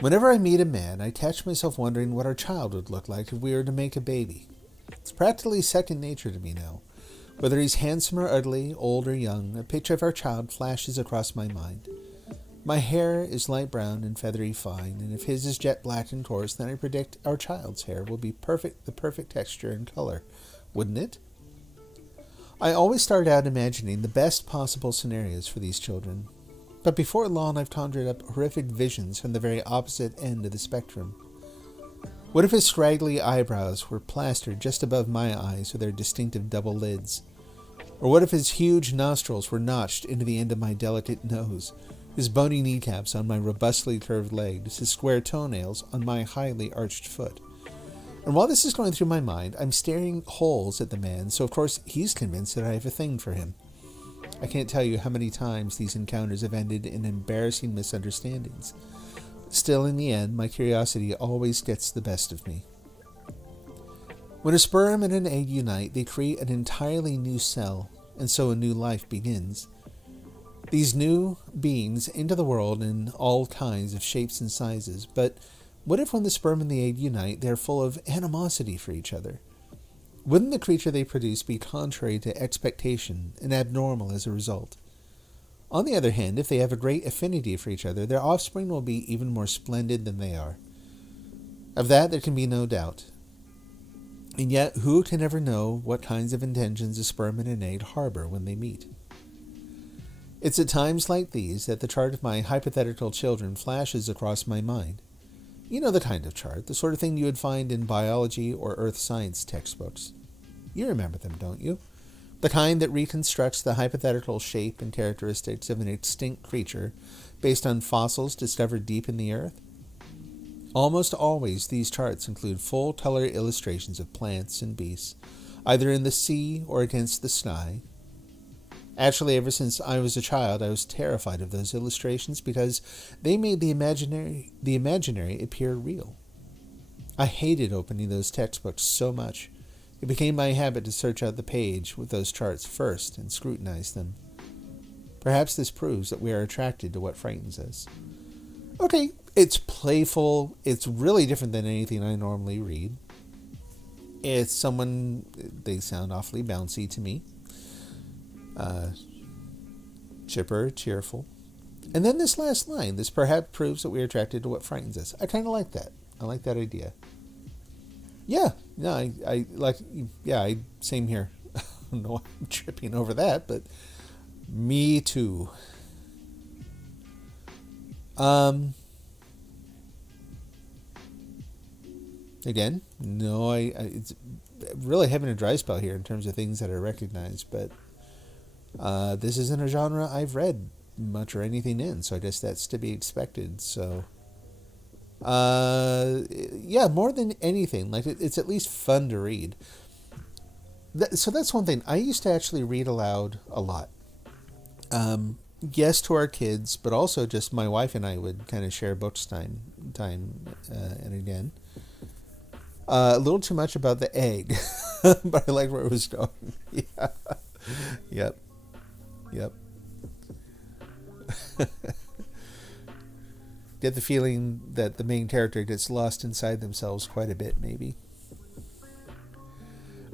Whenever I meet a man, I catch myself wondering what our child would look like if we were to make a baby. It's practically second nature to me now. Whether he's handsome or ugly, old or young, a picture of our child flashes across my mind. My hair is light brown and feathery fine, and if his is jet black and coarse, then I predict our child's hair will be the perfect texture and color, wouldn't it? I always start out imagining the best possible scenarios for these children, but before long I've conjured up horrific visions from the very opposite end of the spectrum. What if his scraggly eyebrows were plastered just above my eyes with their distinctive double lids? Or what if his huge nostrils were notched into the end of my delicate nose, his bony kneecaps on my robustly curved legs, his square toenails on my highly arched foot? And while this is going through my mind, I'm staring holes at the man, so of course he's convinced that I have a thing for him. I can't tell you how many times these encounters have ended in embarrassing misunderstandings. Still, in the end, my curiosity always gets the best of me. When a sperm and an egg unite, they create an entirely new cell, and so a new life begins. These new beings enter the world in all kinds of shapes and sizes, but what if when the sperm and the egg unite, they are full of animosity for each other? Wouldn't the creature they produce be contrary to expectation and abnormal as a result? On the other hand, if they have a great affinity for each other, their offspring will be even more splendid than they are. Of that there can be no doubt. And yet, who can ever know what kinds of intentions a sperm and an egg harbor when they meet? It's at times like these that the chart of my hypothetical children flashes across my mind. You know the kind of chart, the sort of thing you would find in biology or earth science textbooks. You remember them, don't you? The kind that reconstructs the hypothetical shape and characteristics of an extinct creature based on fossils discovered deep in the earth. Almost always these charts include full-color illustrations of plants and beasts, either in the sea or against the sky. Actually, ever since I was a child, I was terrified of those illustrations because they made the imaginary appear real. I hated opening those textbooks so much. It became my habit to search out the page with those charts first and scrutinize them. Perhaps this proves that we are attracted to what frightens us. Okay, it's playful. It's really different than anything I normally read. They sound awfully bouncy to me. Chipper, cheerful. And then this last line, this perhaps proves that we are attracted to what frightens us. I kind of like that. I like that idea. Yeah, no, I like, yeah, same here. I don't know why I'm tripping over that, but me too. Again, no, it's really having a dry spell here in terms of things that I recognize, but this isn't a genre I've read much or anything in, so I guess that's to be expected. So, yeah, more than anything, like it's at least fun to read. So that's one thing. I used to actually read aloud a lot. Yes, to our kids, but also just my wife and I would kind of share books time and again. A little too much about the egg, but I like where it was going. Yeah. Yep. Get the feeling that the main character gets lost inside themselves quite a bit, maybe.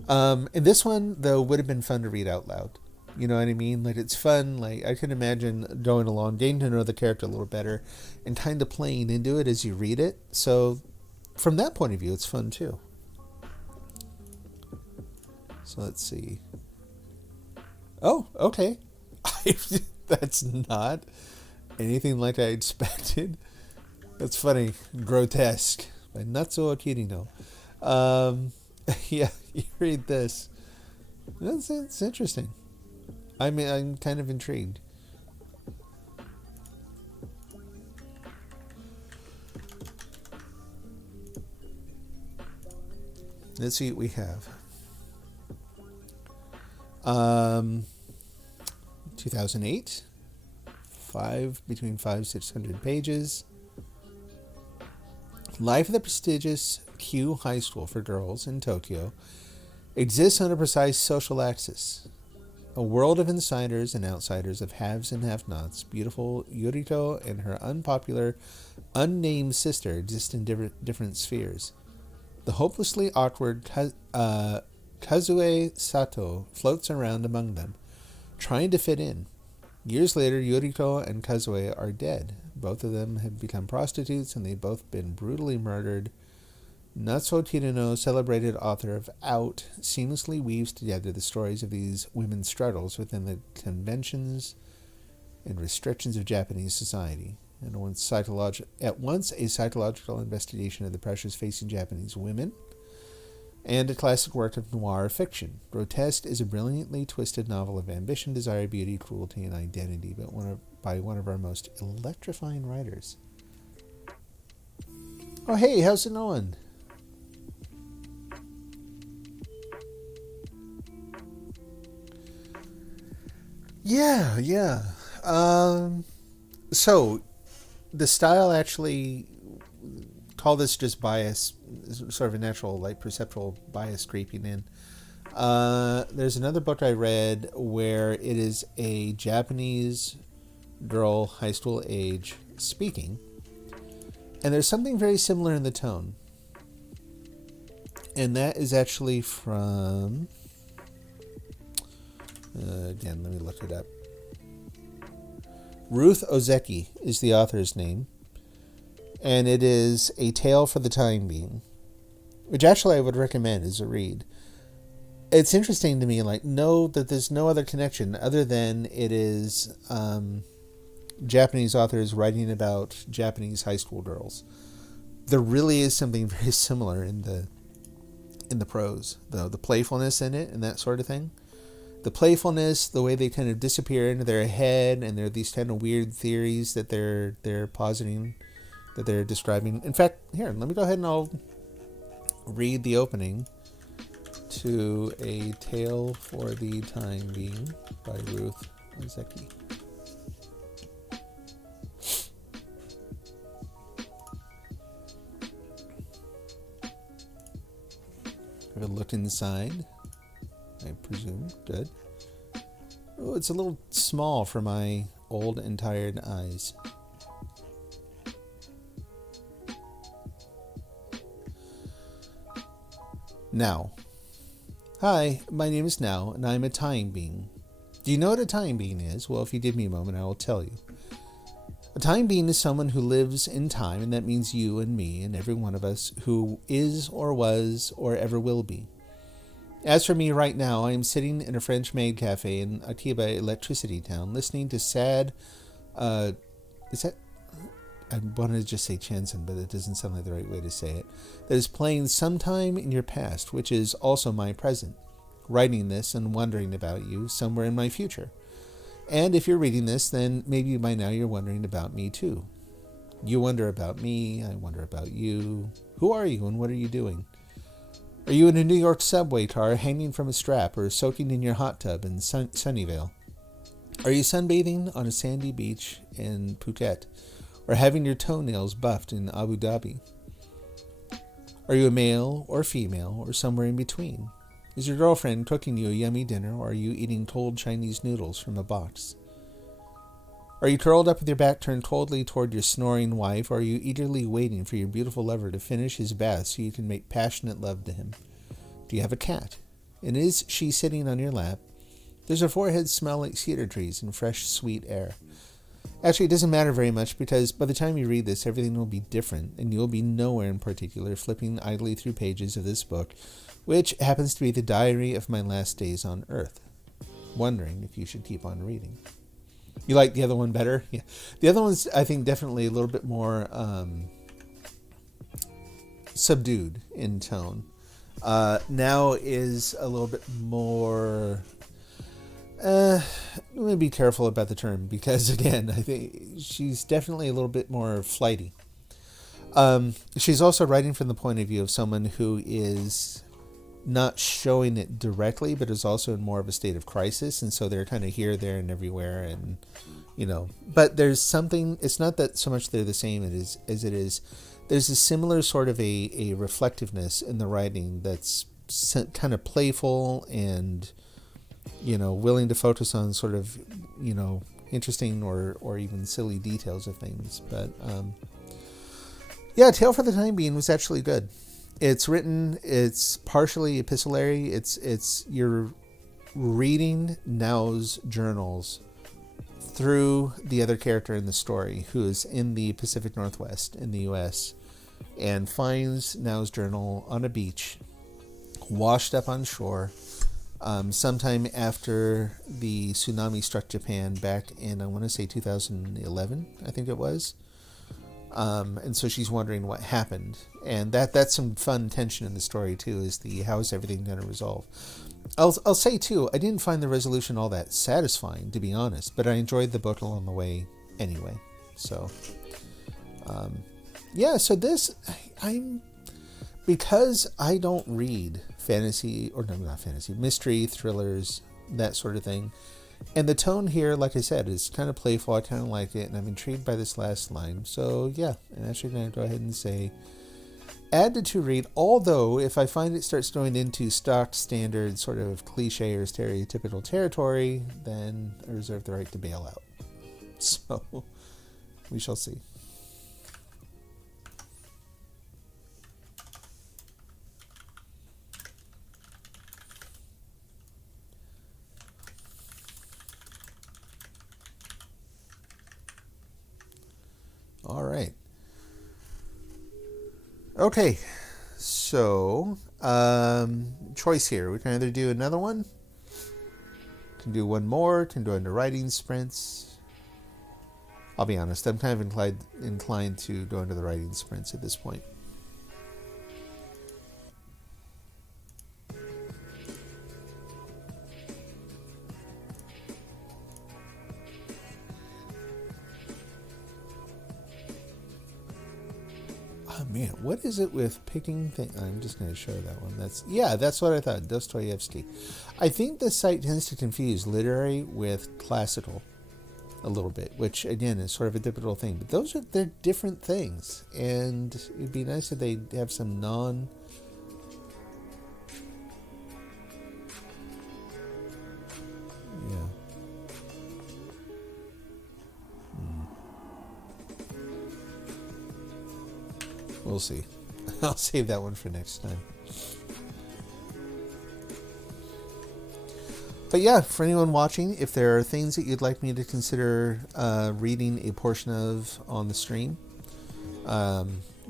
And this one, though, would have been fun to read out loud. You know what I mean? Like, it's fun. Like, I can imagine going along, getting to know the character a little better, and kind of playing into it as you read it. So, from that point of view, it's fun, too. So, let's see. Oh, okay. That's not anything like I expected. That's funny. Grotesque. By Natsuo Kirino. Yeah, you read this. It's interesting. I mean, I'm kind of intrigued. Let's see what we have. 2008. Between 600 pages. Life of the prestigious Q High School for girls in Tokyo exists on a precise social axis. A world of insiders and outsiders, of haves and have-nots. Beautiful Yuriko and her unpopular, unnamed sister exist in different spheres. The hopelessly awkward Kazue Sato floats around among them, trying to fit in. Years later, Yuriko and Kazue are dead. Both of them have become prostitutes, and they've both been brutally murdered. Natsuo Kirino, celebrated author of Out, seamlessly weaves together the stories of these women's struggles within the conventions and restrictions of Japanese society. and at once a psychological investigation of the pressures facing Japanese women, and a classic work of noir fiction. Grotesque is a brilliantly twisted novel of ambition, desire, beauty, cruelty, and identity, but by one of our most electrifying writers. Oh, hey, how's it going? Yeah. So, the style actually, call this just bias, sort of a natural, like, perceptual bias creeping in. There's another book I read where it is a Japanese girl, high school age, speaking. And there's something very similar in the tone. And that is actually from... again, let me look it up. Ruth Ozeki is the author's name. And it is A Tale for the Time Being, which actually I would recommend as a read. It's interesting to me, that there's no other connection other than it is Japanese authors writing about Japanese high school girls. There really is something very similar in the prose, though, the playfulness in it and that sort of thing. The playfulness, the way they kind of disappear into their head, and there are these kind of weird theories that they're positing, that they're describing. In fact, here, let me go ahead and I'll read the opening to A Tale for the Time Being by Ruth Ozeki. Have a look inside, I presume. Good. Oh, it's a little small for my old and tired eyes. Now. Hi, my name is Now, and I'm a time being. Do you know what a time being is? Well, if you give me a moment, I will tell you. A time being is someone who lives in time, and that means you and me and every one of us who is or was or ever will be. As for me right now, I am sitting in a French-made cafe in Atiba Electricity Town, listening to sad, I wanted to just say chanson, but it doesn't sound like the right way to say it, that is playing sometime in your past, which is also my present, writing this and wondering about you somewhere in my future. And if you're reading this, then maybe by now you're wondering about me too. You wonder about me, I wonder about you. Who are you and what are you doing? Are you in a New York subway car hanging from a strap or soaking in your hot tub in Sunnyvale? Are you sunbathing on a sandy beach in Phuket or having your toenails buffed in Abu Dhabi? Are you a male or female or somewhere in between? Is your girlfriend cooking you a yummy dinner, or are you eating cold Chinese noodles from a box? Are you curled up with your back turned coldly toward your snoring wife, or are you eagerly waiting for your beautiful lover to finish his bath so you can make passionate love to him? Do you have a cat? And is she sitting on your lap? Does her forehead smell like cedar trees and fresh, sweet air? Actually, it doesn't matter very much, because by the time you read this, everything will be different, and you'll be nowhere in particular flipping idly through pages of this book, which happens to be the diary of my last days on Earth, wondering if you should keep on reading. You like the other one better? Yeah. The other one's, I think, definitely a little bit more subdued in tone. Now is a little bit more... let me be careful about the term, because, again, I think she's definitely a little bit more flighty. She's also writing from the point of view of someone who is not showing it directly, but is also in more of a state of crisis, and so they're kind of here, there, and everywhere, and, but there's something, it's not that so much they're the same as it is, there's a similar sort of a reflectiveness in the writing that's kind of playful and, willing to focus on sort of, interesting or even silly details of things, but, yeah, Tale for the Time Being was actually good. It's written, it's partially epistolary, it's you're reading Now's journals through the other character in the story, who is in the Pacific Northwest in the U.S., and finds Now's journal on a beach, washed up on shore, sometime after the tsunami struck Japan back in, I want to say 2011, I think it was. And so she's wondering what happened, and that's some fun tension in the story too. Is the how is everything going to resolve? I'll say too, I didn't find the resolution all that satisfying, to be honest, but I enjoyed the book along the way anyway. So, yeah. So this, I'm because I don't read fantasy or no, not fantasy, mystery thrillers, that sort of thing. And the tone here, like I said, is kind of playful. I kind of like it, and I'm intrigued by this last line. So, yeah, I'm actually going to go ahead and say add to read, although if I find it starts going into stock standard sort of cliche or stereotypical territory, then I reserve the right to bail out. So, we shall see. All right. Okay. So, choice here. We can either do another one, can do one more, can do underwriting sprints. I'll be honest, I'm kind of inclined to go into the writing sprints at this point. Oh man, what is it with picking things? I'm just going to show that one. That's what I thought. Dostoevsky. I think this site tends to confuse literary with classical a little bit, which again is sort of a typical thing. But they're different things, and it'd be nice if they have some non. Yeah. We'll see. I'll save that one for next time. But yeah, for anyone watching, if there are things that you'd like me to consider reading a portion of on the stream,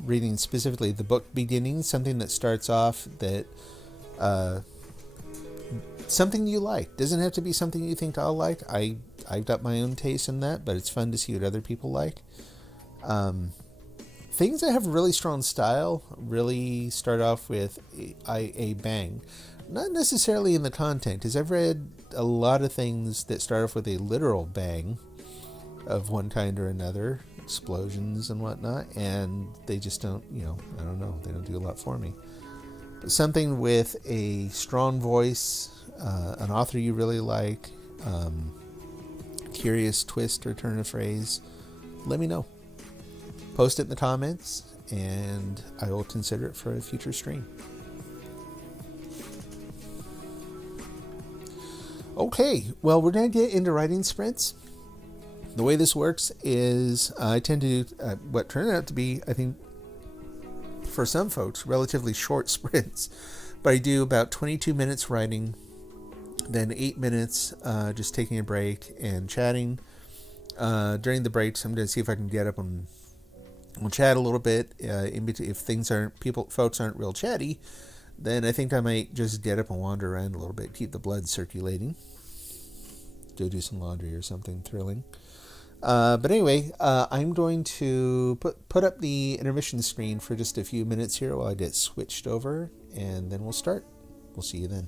reading specifically the book beginning, something that starts off that something you like. Doesn't have to be something you think I'll like. I've got my own taste in that, but it's fun to see what other people like. Things that have really strong style really start off with a bang. Not necessarily in the content, because I've read a lot of things that start off with a literal bang of one kind or another, explosions and whatnot, and they just don't, I don't know, they don't do a lot for me. But something with a strong voice, an author you really like, curious twist or turn of phrase, let me know. Post it in the comments, and I will consider it for a future stream. Okay, well, we're going to get into writing sprints. The way this works is I tend to do what turned out to be, I think, for some folks, relatively short sprints. But I do about 22 minutes writing, then 8 minutes just taking a break and chatting. During the breaks, I'm going to see if I can get up and we'll chat a little bit. If folks aren't real chatty, then I think I might just get up and wander around a little bit, keep the blood circulating. Go do some laundry or something thrilling. But anyway, I'm going to put up the intermission screen for just a few minutes here while I get switched over, and then we'll start. We'll see you then.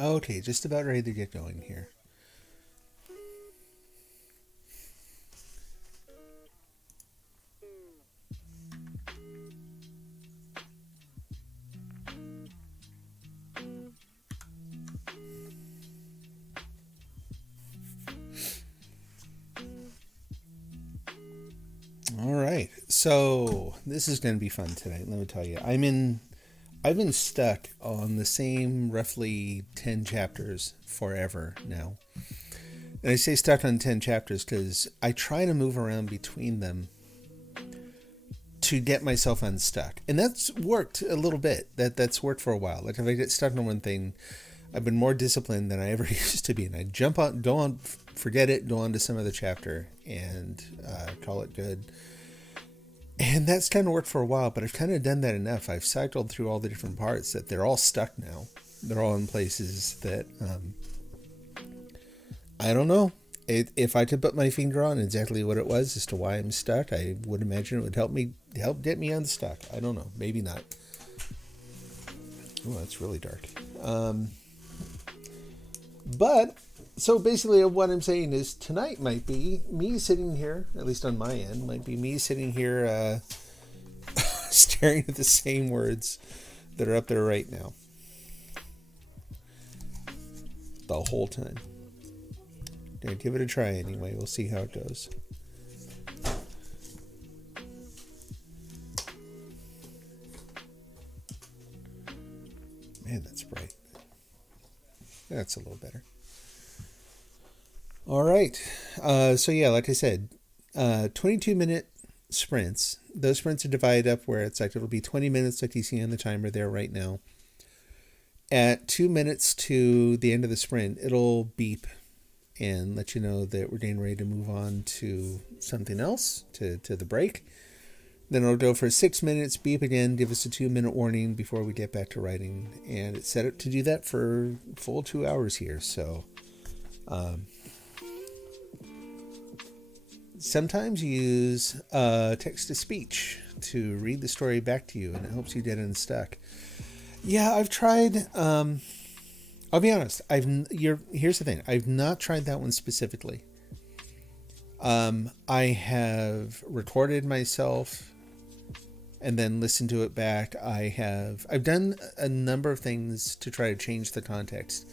Okay, just about ready to get going here. All right, so this is going to be fun tonight. Let me tell you, I've been stuck on the same roughly 10 chapters forever now. And I say stuck on 10 chapters because I try to move around between them to get myself unstuck. And that's worked a little bit. That's worked for a while. Like if I get stuck on one thing, I've been more disciplined than I ever used to be. And I jump on, go on, forget it, go on to some other chapter and call it good. And that's kind of worked for a while, but I've kind of done that enough. I've cycled through all the different parts that they're all stuck now. They're all in places that I don't know. If I could put my finger on exactly what it was as to why I'm stuck, I would imagine it would help get me unstuck. I don't know. Maybe not. Oh, that's really dark. But so basically what I'm saying is tonight might be me sitting here, at least on my end, might be me sitting here staring at the same words that are up there right now. The whole time. Yeah, give it a try anyway. We'll see how it goes. Man, that's bright. That's a little better. All right. So yeah, like I said, 22-minute sprints. Those sprints are divided up where it's like it'll be 20 minutes like you see on the timer there right now. At 2 minutes to the end of the sprint, it'll beep and let you know that we're getting ready to move on to something else, to the break. Then it'll go for 6 minutes, beep again, give us a 2-minute warning before we get back to writing. And it's set up to do that for full 2 hours here. So sometimes you use text-to-speech to read the story back to you, and it helps you get unstuck. Yeah, I've tried... I'll be honest. Here's the thing. I've not tried that one specifically. I have recorded myself and then listened to it back. I've done a number of things to try to change the context.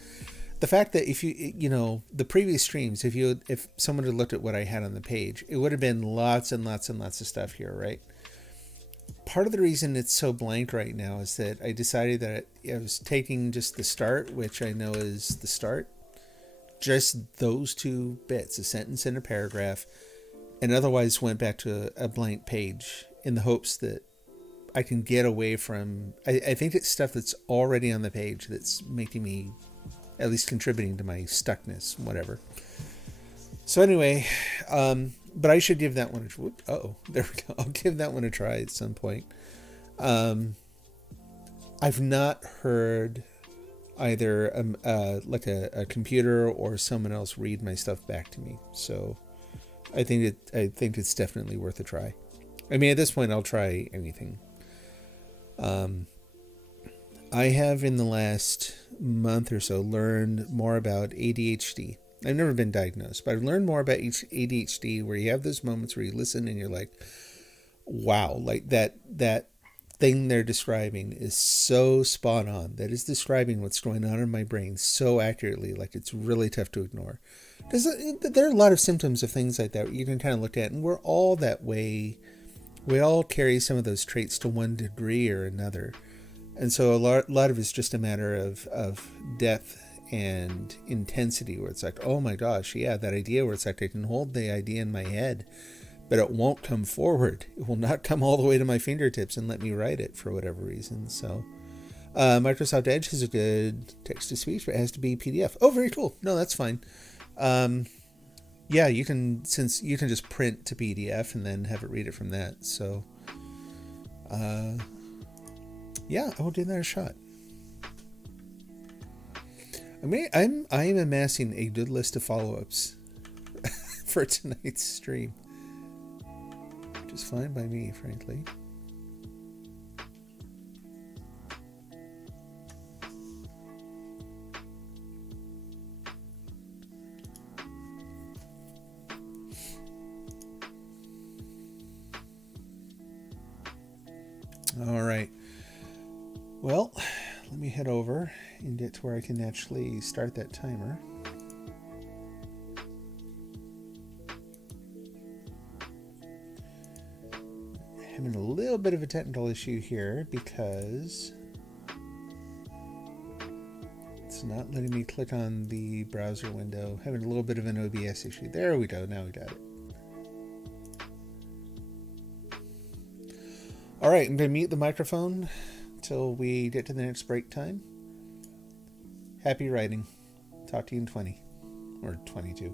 The fact that if the previous streams, if someone had looked at what I had on the page, it would have been lots and lots and lots of stuff here, right? Part of the reason it's so blank right now is that I decided that I was taking just the start, which I know is the start, just those two bits, a sentence and a paragraph, and otherwise went back to a blank page in the hopes that I can get away from... I think it's stuff that's already on the page that's making me, at least contributing to my stuckness, whatever. So anyway... but I should give that one a... Uh-oh, there we go. I'll give that one a try at some point. I've not heard either like a computer or someone else read my stuff back to me. So I think it's definitely worth a try. I mean, at this point, I'll try anything. I have in the last month or so learned more about ADHD. I've never been diagnosed, but I've learned more about ADHD, where you have those moments where you listen and you're like, wow, like that thing they're describing is so spot on. That is describing what's going on in my brain so accurately, like it's really tough to ignore. There are a lot of symptoms of things like that you can kind of look at, and we're all that way. We all carry some of those traits to one degree or another. And so a lot of it's just a matter of depth and intensity, where it's like, oh my gosh, yeah, that idea where it's like I can hold the idea in my head, but it won't come forward. It will not come all the way to my fingertips and let me write it for whatever reason. So Microsoft Edge has a good text-to-speech, but it has to be PDF. Oh, very cool. No, that's fine. Yeah, you can just print to PDF and then have it read it from that. So yeah, I will give that a shot. I mean, I am amassing a good list of follow-ups for tonight's stream, which is fine by me, frankly. All right. Well, let me head over and get to where I can actually start that timer. Having a little bit of a technical issue here because it's not letting me click on the browser window. Having a little bit of an OBS issue. There we go. Now we got it. All right, I'm going to mute the microphone until we get to the next break time. Happy writing. Talk to you in 20 or 22.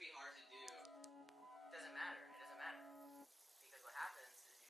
be hard to do. It doesn't matter. It doesn't matter. Because what happens is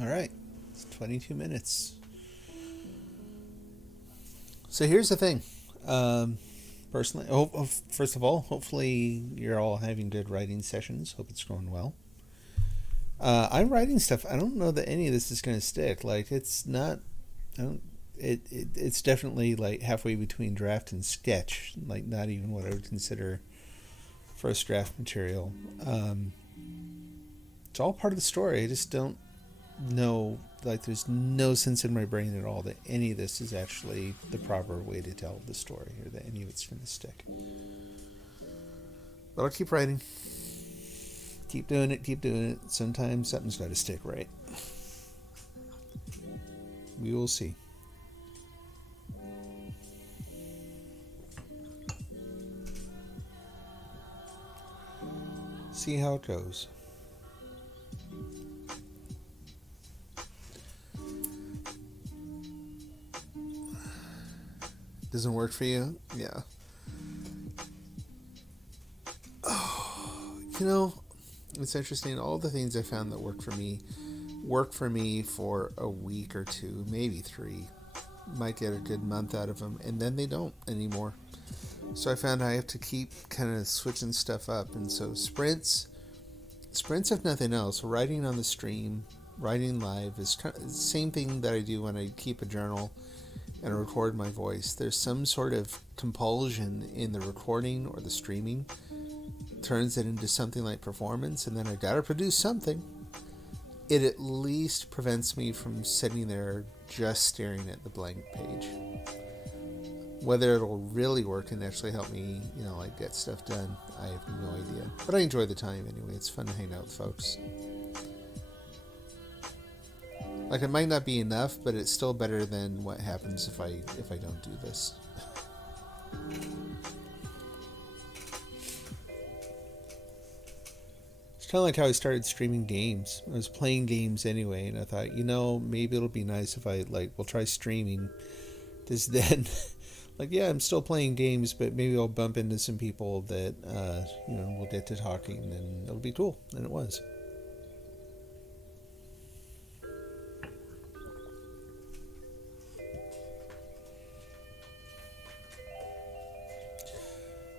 All right, it's 22 minutes. So here's the thing. Personally, first of all, hopefully you're all having good writing sessions. Hope it's going well. I'm writing stuff. I don't know that any of this is going to stick. Like, it's not. I don't. It's definitely like halfway between draft and sketch. Like, not even what I would consider first draft material. It's all part of the story. I just don't know. Like, there's no sense in my brain at all that any of this is actually the proper way to tell the story, or that any of it's going to stick. But I'll keep writing. Keep doing it. Sometimes something's got to stick, right? We will see. See how it goes. Doesn't work for you? Yeah. Oh, it's interesting. All the things I found that work for me for a week or two, maybe 3. Might get a good month out of them, and then they don't anymore. So I found I have to keep kind of switching stuff up. And so sprints, if nothing else, writing on the stream, writing live is kind of the same thing that I do when I keep a journal and record my voice. There's some sort of compulsion in the recording or the streaming, turns it into something like performance, and then I gotta produce something. It at least prevents me from sitting there just staring at the blank page. Whether it'll really work and actually help me, get stuff done, I have no idea. But I enjoy the time anyway. It's fun to hang out with folks. Like, it might not be enough, but it's still better than what happens if I don't do this. It's kind of like how I started streaming games. I was playing games anyway, and I thought, maybe it'll be nice if we'll try streaming. Because then, I'm still playing games, but maybe I'll bump into some people that, we'll get to talking, and it'll be cool. And it was.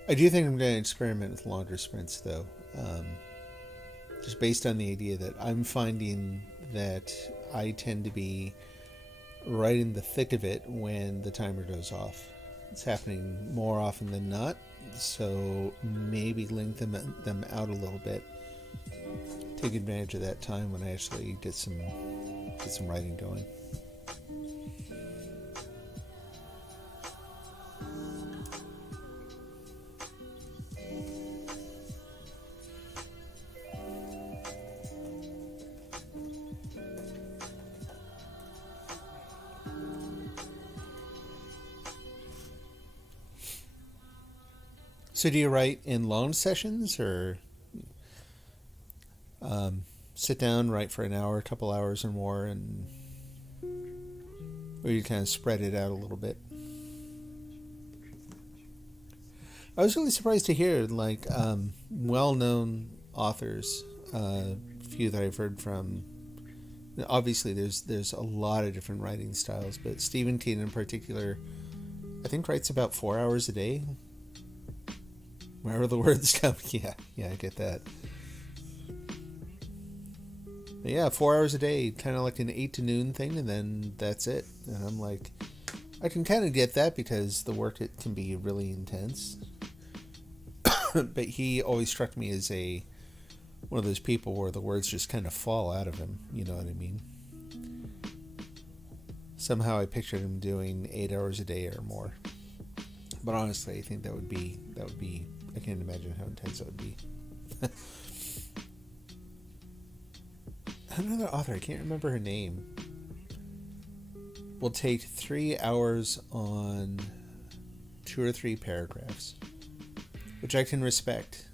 I do think I'm going to experiment with longer sprints, though. Just based on the idea that I'm finding that I tend to be right in the thick of it when the timer goes off. It's happening more often than not, so maybe lengthen them out a little bit. Take advantage of that time when I actually get some writing going. So do you write in long sessions, or sit down, write for an hour, a couple hours or more, and or you kind of spread it out a little bit? I was really surprised to hear like well-known authors, few that I've heard from. Obviously, there's a lot of different writing styles, but Stephen King in particular, I think writes about 4 hours a day. Wherever the words come, yeah, I get that. But yeah, 4 hours a day, kind of like an 8 to noon thing, and then that's it. And I'm like, I can kind of get that because the work, it can be really intense. But he always struck me as one of those people where the words just kind of fall out of him. You know what I mean? Somehow I pictured him doing 8 hours a day or more. But honestly, I think that would be. I can't imagine how intense that would be. Another author, I can't remember her name, will take 3 hours on 2 or 3 paragraphs, which I can respect.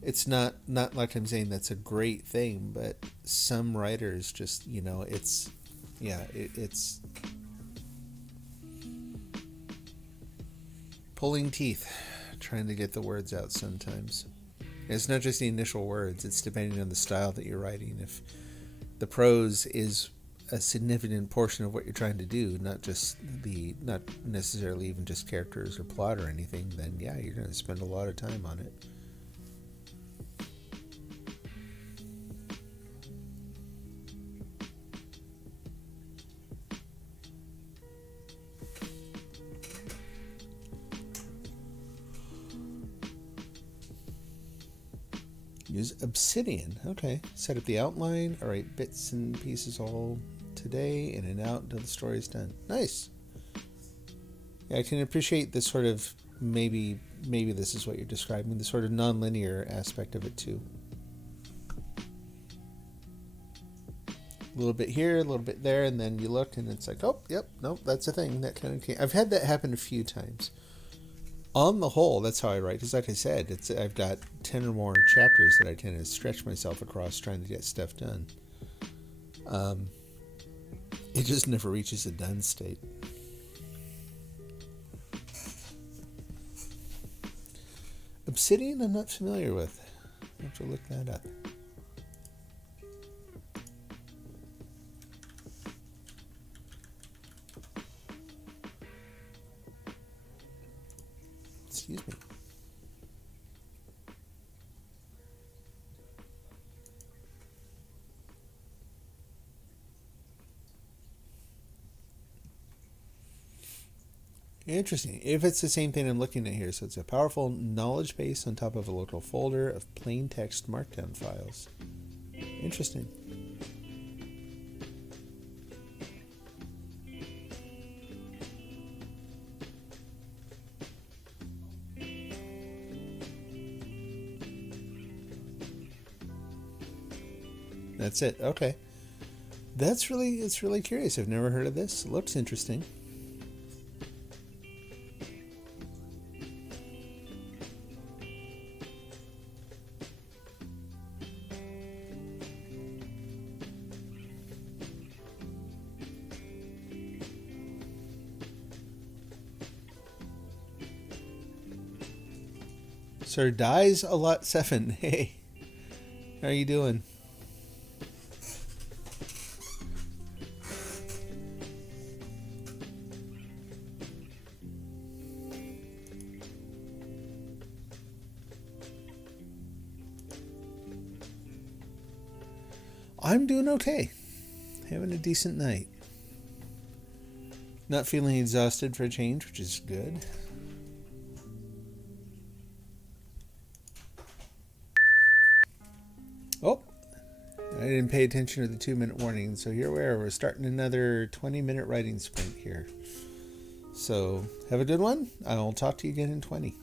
It's not like I'm saying that's a great thing, but some writers just, it's pulling teeth trying to get the words out sometimes. And it's not just the initial words, it's depending on the style that you're writing. If the prose is a significant portion of what you're trying to do, not necessarily even just characters or plot or anything, then yeah, you're going to spend a lot of time on it. Use Obsidian. Okay. Set up the outline. All right. Bits and pieces all today, in and out until the story is done. Nice. Yeah, I can appreciate this sort of, maybe this is what you're describing, the sort of non-linear aspect of it too. A little bit here, a little bit there, and then you look and it's like, oh, yep, nope, that's a thing. That kind of came. I've had that happen a few times. On the whole, that's how I write. Because like I said, I've got 10 or more chapters that I tend to stretch myself across trying to get stuff done. It just never reaches a done state. Obsidian I'm not familiar with. I have to look that up. Excuse me. Interesting. If it's the same thing I'm looking at here, so it's a powerful knowledge base on top of a local folder of plain text markdown files. Interesting. That's it. Okay. It's really curious. I've never heard of this. It looks interesting. Sir Dies a Lot 7. Hey, how are you doing? I'm doing okay. Having a decent night. Not feeling exhausted for a change, which is good. Oh, I didn't pay attention to the 2-minute warning, so here we are. We're starting another 20-minute writing sprint here. So, have a good one. I'll talk to you again in 20.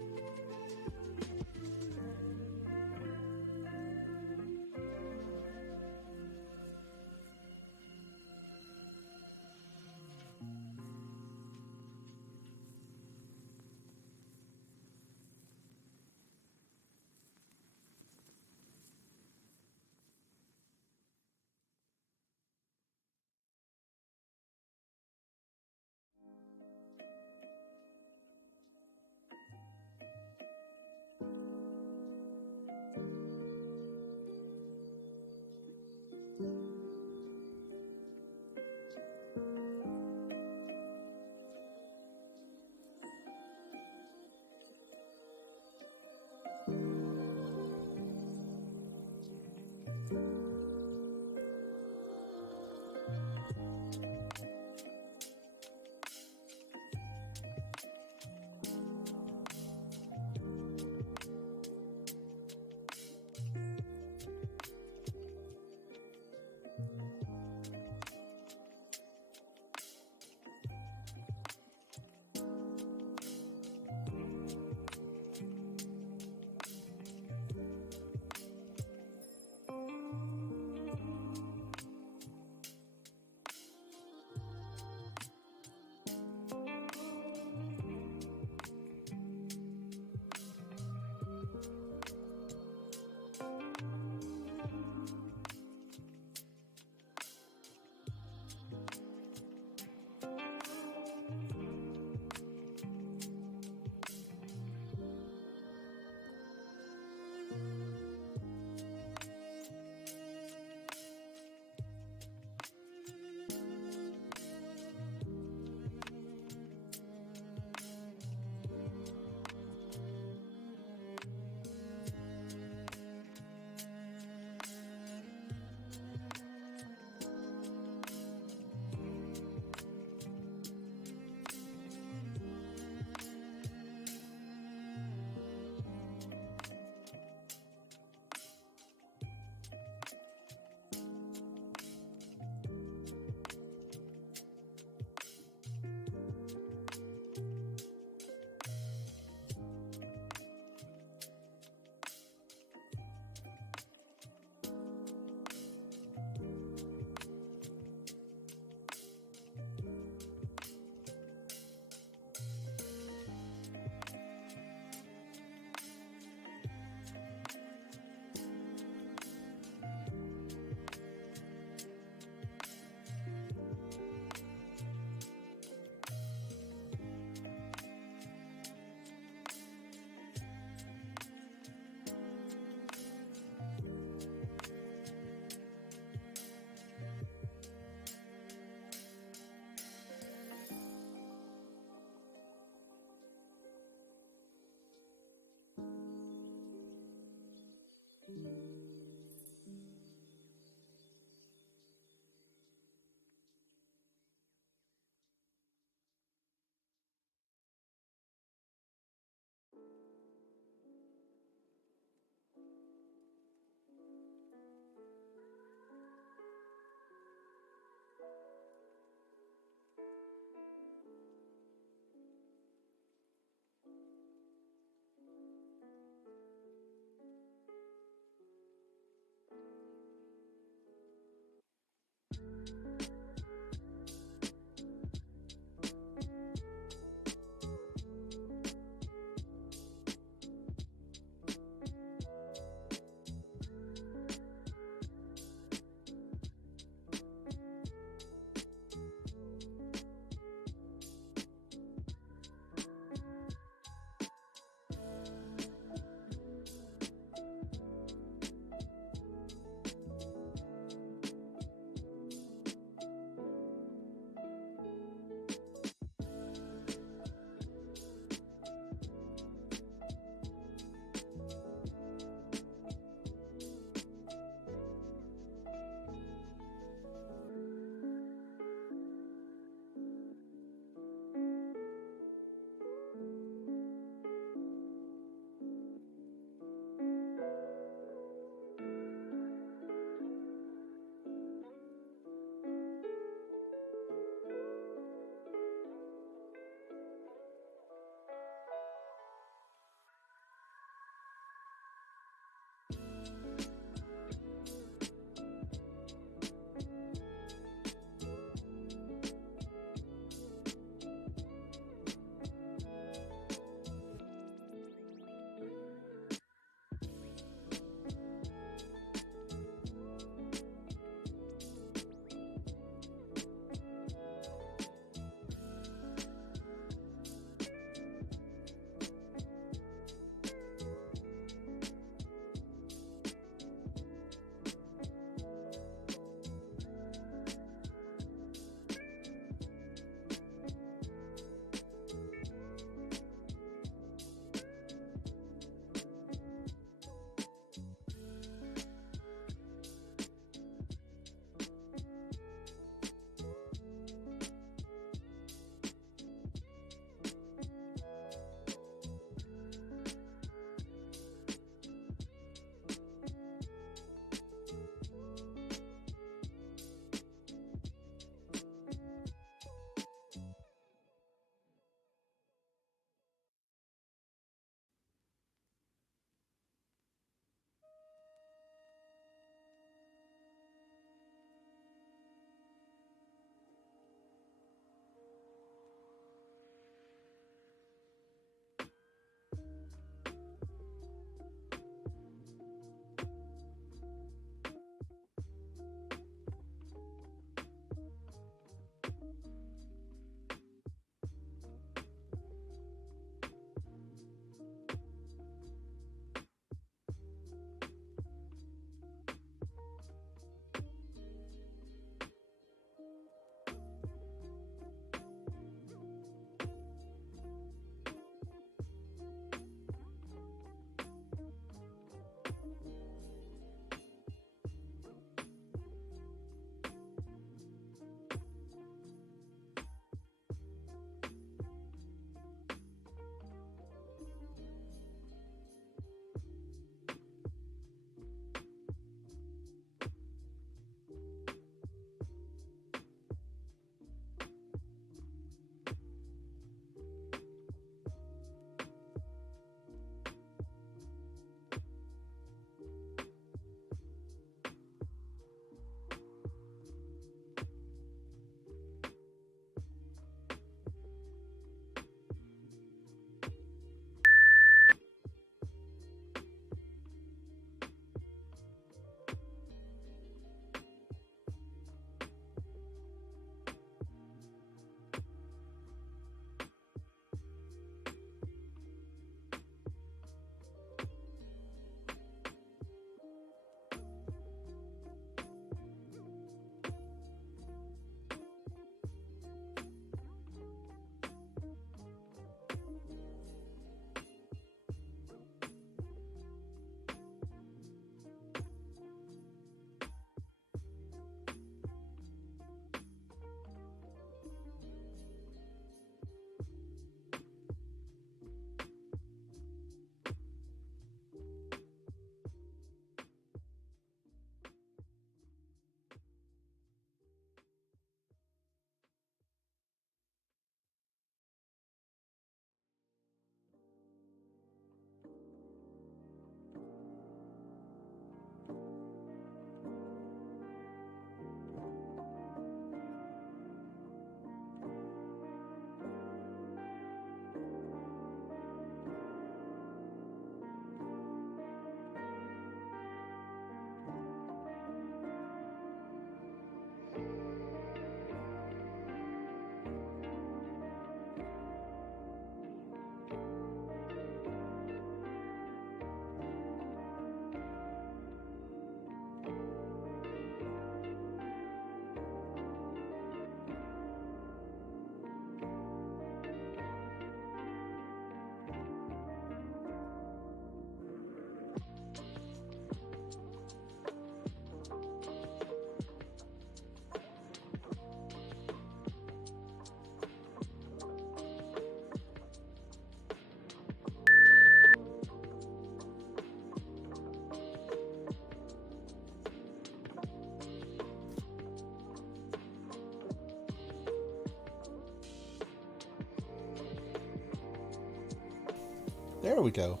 There we go.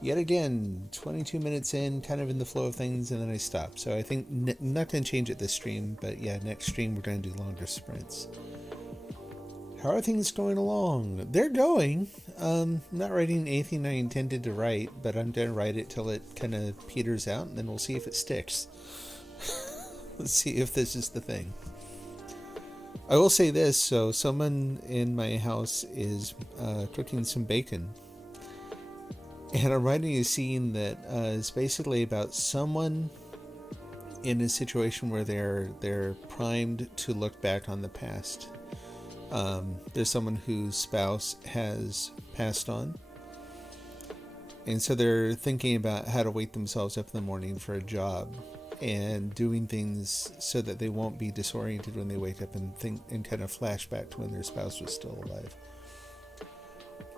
Yet again, 22 minutes in, kind of in the flow of things, and then I stop. So I think not going to change it this stream, but yeah, next stream we're going to do longer sprints. How are things going along? They're going. I'm not writing anything I intended to write, but I'm going to write it till it kind of peters out, and then we'll see if it sticks. Let's see if this is the thing. I will say this, so someone in my house is cooking some bacon. And I'm writing a scene that is basically about someone in a situation where they're primed to look back on the past. There's someone whose spouse has passed on. And so they're thinking about how to wake themselves up in the morning for a job and doing things so that they won't be disoriented when they wake up and think and kind of flash back to when their spouse was still alive.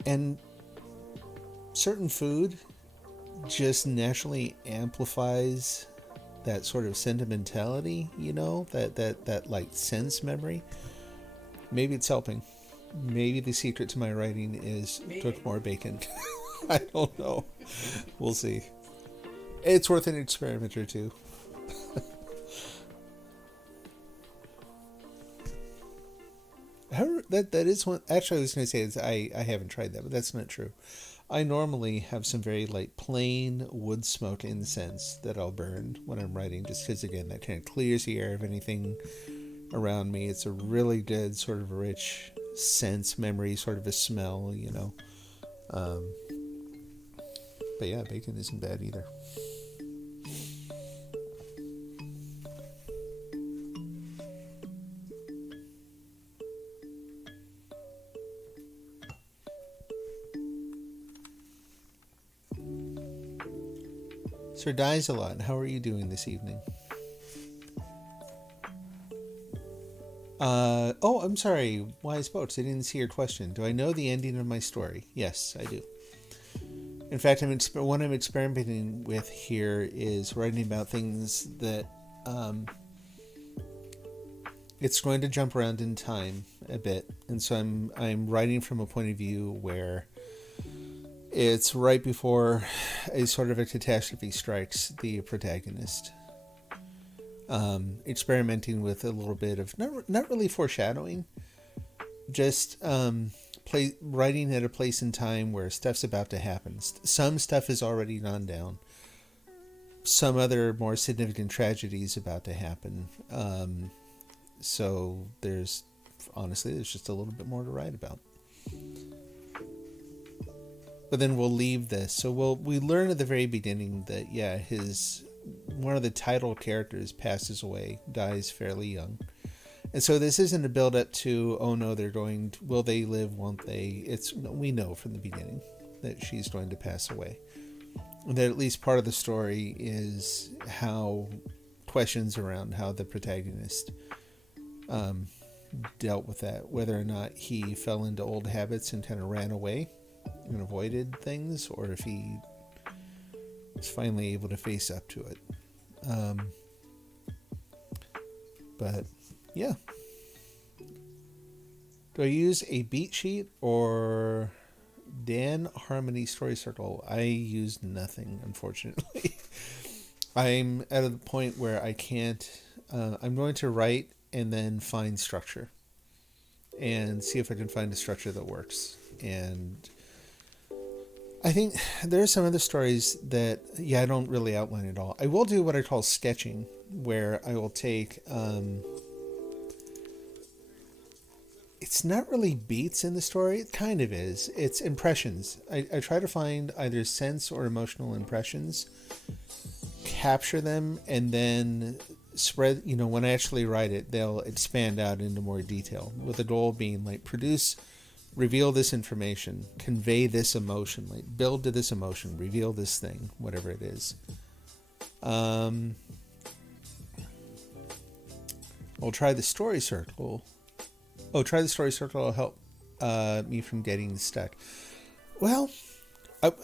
And certain food just naturally amplifies that sort of sentimentality, that like sense memory. Maybe it's helping. Maybe the secret to my writing is cook more bacon. I don't know. We'll see. It's worth an experiment or two. That is one. Actually, I was going to say is I haven't tried that, but that's not true. I normally have some very like plain wood smoke incense that I'll burn when I'm writing, just because again that kind of clears the air of anything around me. It's a really good sort of rich sense memory, sort of a smell, But yeah, bacon isn't bad either. Sir Dies a Lot, how are you doing this evening? I'm sorry, Wise Boats, I didn't see your question. Do I know the ending of my story? Yes, I do. In fact, what I'm experimenting with here is writing about things that it's going to jump around in time a bit, and so I'm writing from a point of view where it's right before a sort of a catastrophe strikes the protagonist. Experimenting with a little bit of not really foreshadowing, just writing at a place in time where stuff's about to happen. Some stuff has already gone down. Some other more significant tragedies about to happen. So there's just a little bit more to write about. But then we'll leave this. So we learn at the very beginning that one of the title characters passes away, dies fairly young. And so this isn't a build up to, oh no, will they live, won't they? We know from the beginning that she's going to pass away. And that at least part of the story is how questions around how the protagonist dealt with that, whether or not he fell into old habits and kind of ran away and avoided things, or if he was finally able to face up to it. But yeah. Do I use a beat sheet or Dan Harmony Story Circle? I use nothing, unfortunately. I'm at a point where I can't. I'm going to write and then find structure and see if I can find a structure that works. And I think there are some other stories that, I don't really outline at all. I will do what I call sketching, where I will take, it's not really beats in the story. It kind of is. It's impressions. I try to find either sense or emotional impressions, capture them, and then spread, when I actually write it, they'll expand out into more detail, with the goal being like reveal this information, convey this emotion, like build to this emotion, reveal this thing, whatever it is. I'll try the story circle. Try the story circle will help me from getting stuck. Well,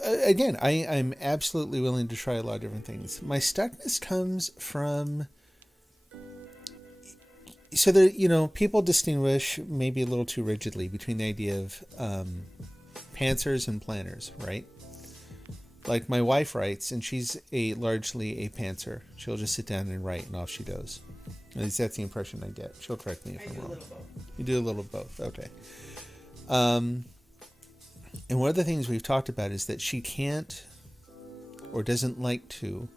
again, I'm absolutely willing to try a lot of different things. My stuckness comes from... So there, people distinguish maybe a little too rigidly between the idea of pantsers and planners, right? Like my wife writes, and she's largely a pantser. She'll just sit down and write, and off she goes. At least that's the impression I get. She'll correct me if I'm wrong. You do a little of both. Okay. And one of the things we've talked about is that she can't or doesn't like to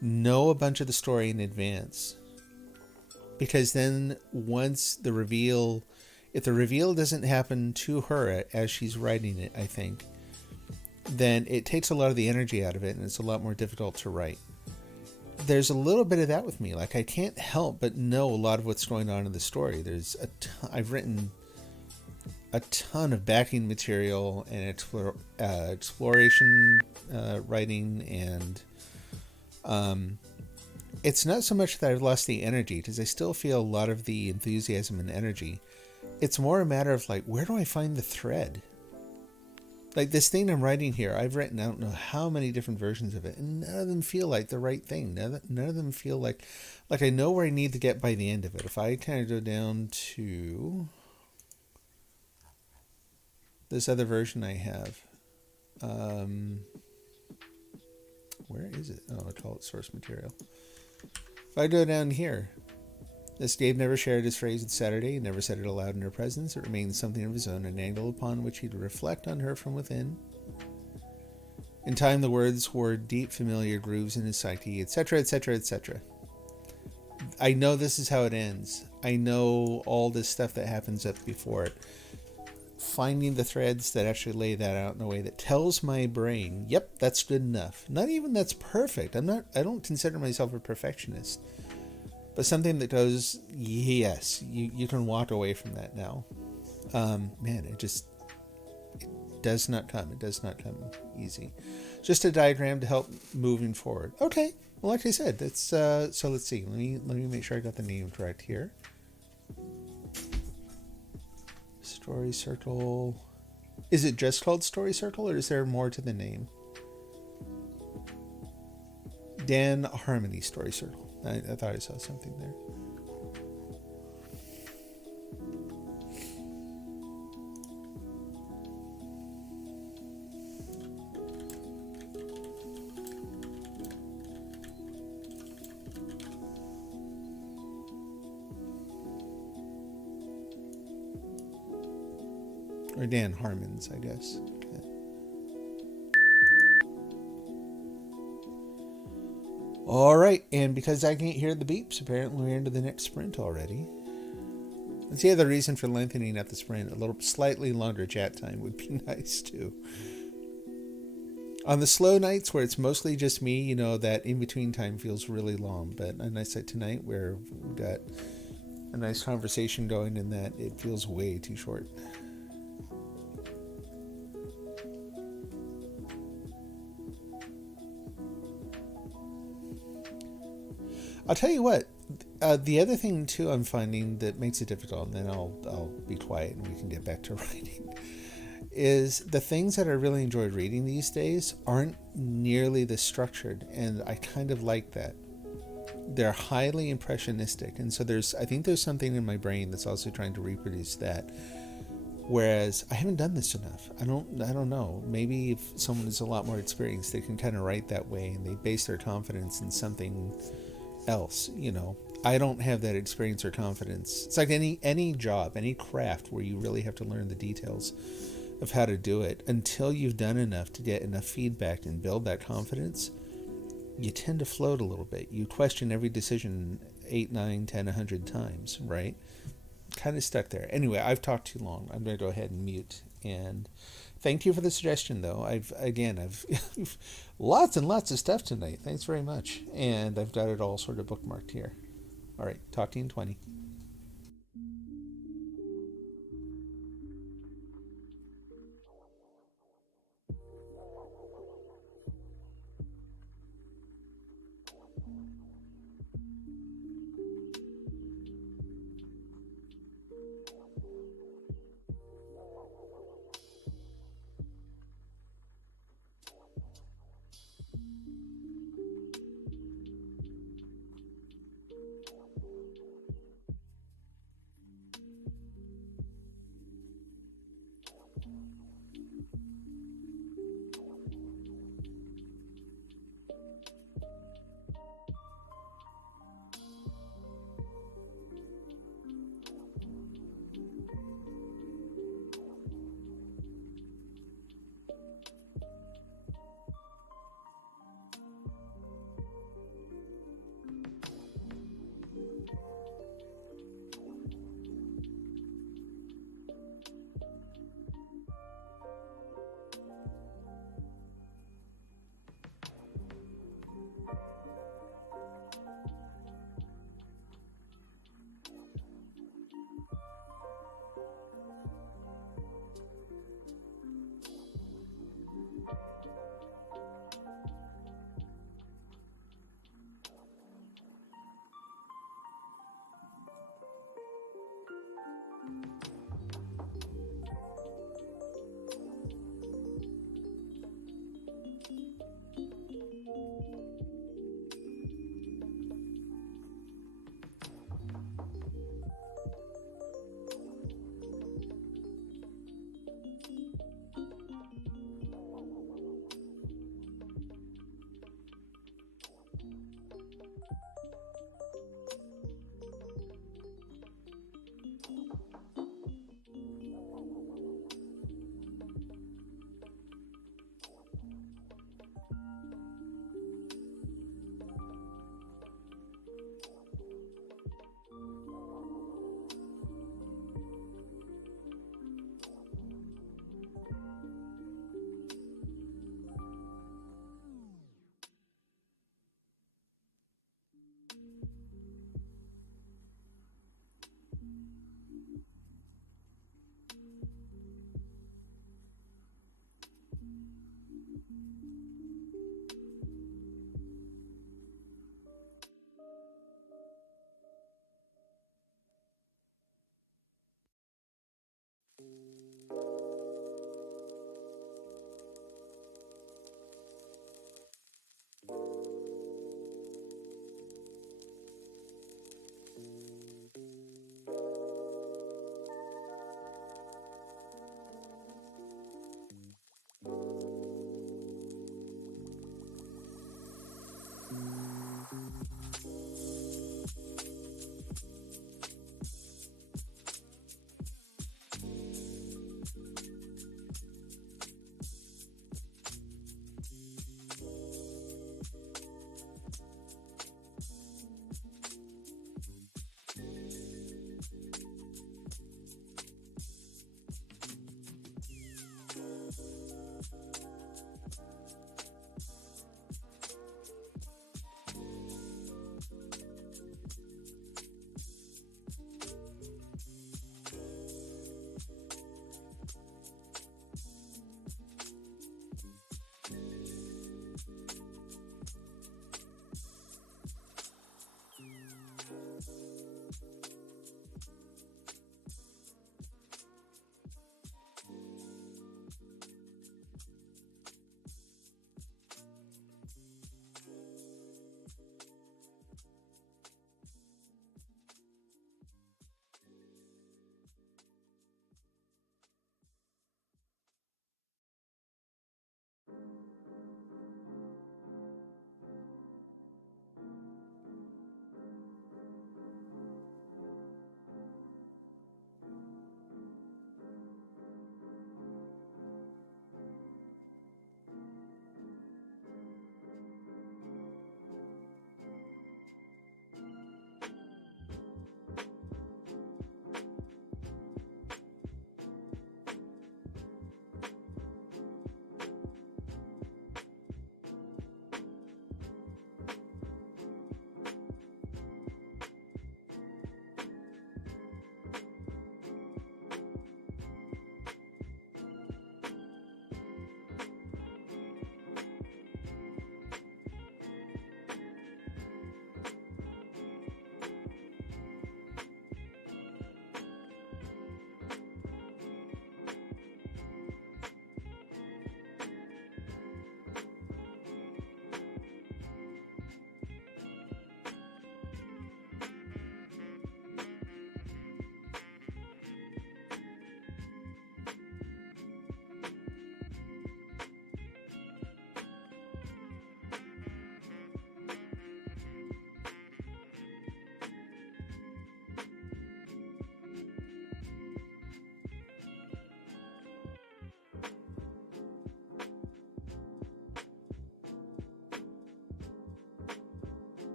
know a bunch of the story in advance. Because then once the reveal, if the reveal doesn't happen to her as she's writing it, I think, then it takes a lot of the energy out of it and it's a lot more difficult to write. There's a little bit of that with me. Like I can't help but know a lot of what's going on in the story. I've written a ton of backing material and exploration writing, and it's not so much that I've lost the energy, because I still feel a lot of the enthusiasm and energy. It's more a matter of like, where do I find the thread? Like this thing I'm writing here, I've written I don't know how many different versions of it, and none of them feel like the right thing. None of them feel like I know where I need to get by the end of it. If I kind of go down to this other version I have, where is it? Oh, I call it source material. If I go down here, this Dave never shared his phrase with Saturday, he never said it aloud in her presence. It remains something of his own, an angle upon which he'd reflect on her from within. In time, the words wore deep, familiar grooves in his psyche, etc., etc., etc. I know this is how it ends. I know all this stuff that happens up before it. Finding the threads that actually lay that out in a way that tells my brain, yep, that's good enough. Not even that's perfect. I don't consider myself a perfectionist. But something that goes, yes, you can walk away from that now. Man, it does not come. It does not come easy. Just a diagram to help moving forward. Okay. Well, like I said, that's so let's see. Let me make sure I got the name correct here. Story Circle. Is it just called Story Circle, or is there more to the name? Dan Harmony Story Circle. I thought I saw something there. Or Dan Harmon's, I guess. Yeah. All right, and because I can't hear the beeps, apparently we're into the next sprint already. That's the other reason for lengthening up the sprint. A little slightly longer chat time would be nice too. On the slow nights where it's mostly just me, you know, that in-between time feels really long. But a nice night tonight where we've got a nice conversation going and that it feels way too short. I'll tell you what, the other thing too I'm finding that makes it difficult, and then I'll be quiet and we can get back to writing, is the things that I really enjoy reading these days aren't nearly this structured, and I kind of like that. They're highly impressionistic, and so I think there's something in my brain that's also trying to reproduce that. Whereas I haven't done this enough. I don't know. Maybe if someone is a lot more experienced, they can kind of write that way, and they base their confidence in something else, you know. I don't have that experience or confidence. It's like any job, any craft where you really have to learn the details of how to do it. Until you've done enough to get enough feedback and build that confidence, you tend to float a little bit. You question every decision 8, 9, 10, 100 times, right? Kind of stuck there. Anyway, I've talked too long. I'm going to go ahead and mute. And thank you for the suggestion, though. I've lots and lots of stuff tonight. Thanks very much. And I've got it all sort of bookmarked here. All right, talk to you in 20.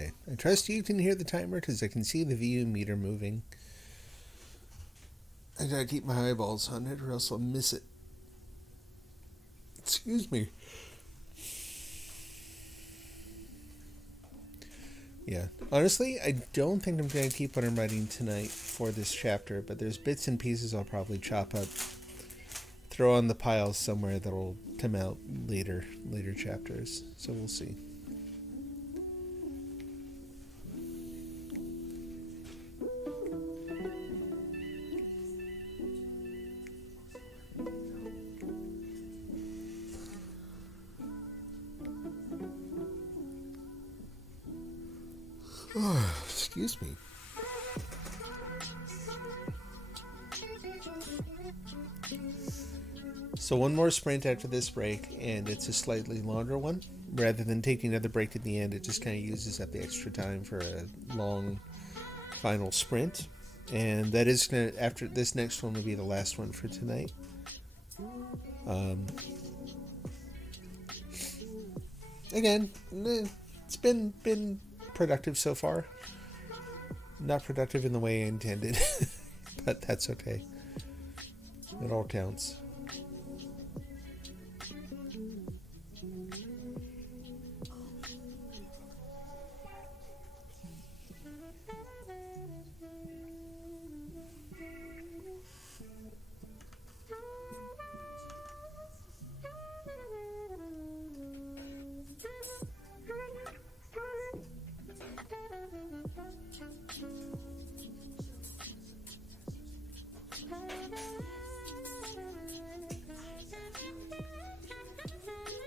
okay. I trust you can hear the timer because I can see the VU meter moving. I gotta keep my eyeballs on it or else I'll miss it. Excuse me. Yeah. Honestly, I don't think I'm going to keep what I'm writing tonight for this chapter, but there's bits and pieces I'll probably chop up, throw on the pile somewhere that'll come out later chapters. So we'll see. Oh, excuse me. So one more sprint after this break, and it's a slightly longer one. Rather than taking another break at the end, it just kind of uses up the extra time for a long final sprint. And that is going to, after this next one will be the last one for tonight. Again, it's been productive so far. Not productive in the way I intended, but that's okay. It all counts.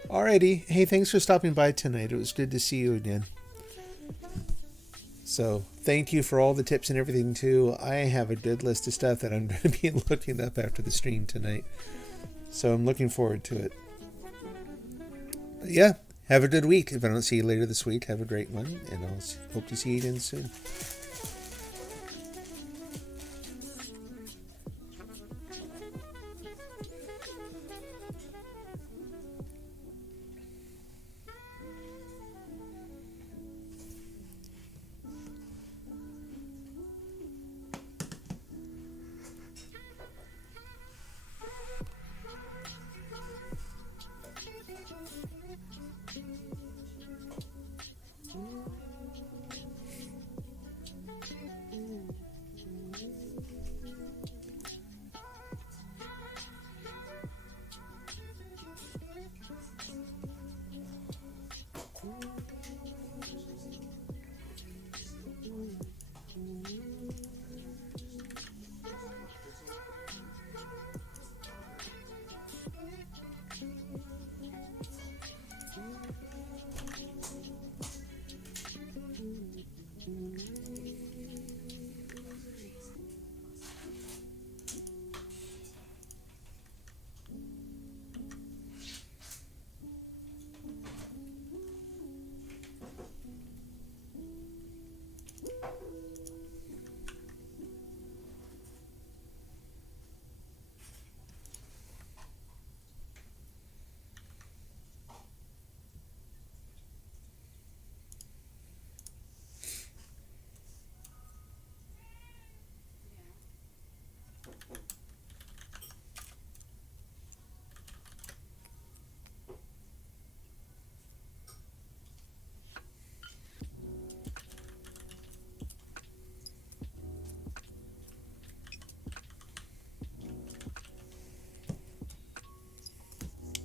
Alrighty. Hey, thanks for stopping by tonight. It was good to see you again. So, thank you for all the tips and everything, too. I have a good list of stuff that I'm going to be looking up after the stream tonight. So, I'm looking forward to it. But yeah, have a good week. If I don't see you later this week, have a great one. And I'll hope to see you again soon.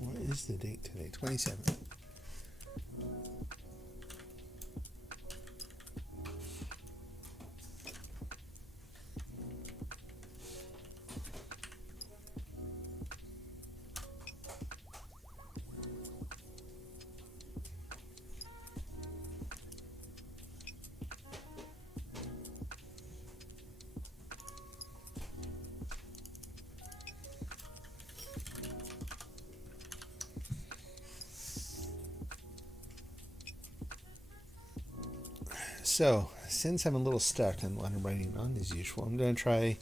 What is the date today? 27th. So, since I'm a little stuck on what I'm writing on as usual, I'm going to try,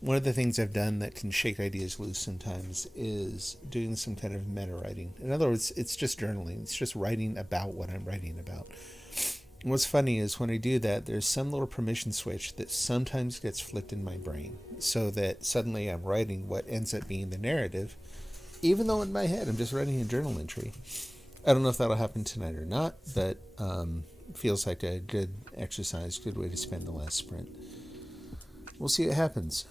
one of the things I've done that can shake ideas loose sometimes is doing some kind of meta writing. In other words, it's just journaling. It's just writing about what I'm writing about. And what's funny is when I do that, there's some little permission switch that sometimes gets flipped in my brain, so that suddenly I'm writing what ends up being the narrative, even though in my head I'm just writing a journal entry. I don't know if that'll happen tonight or not, but feels like a good exercise, good way to spend the last sprint. We'll see what happens.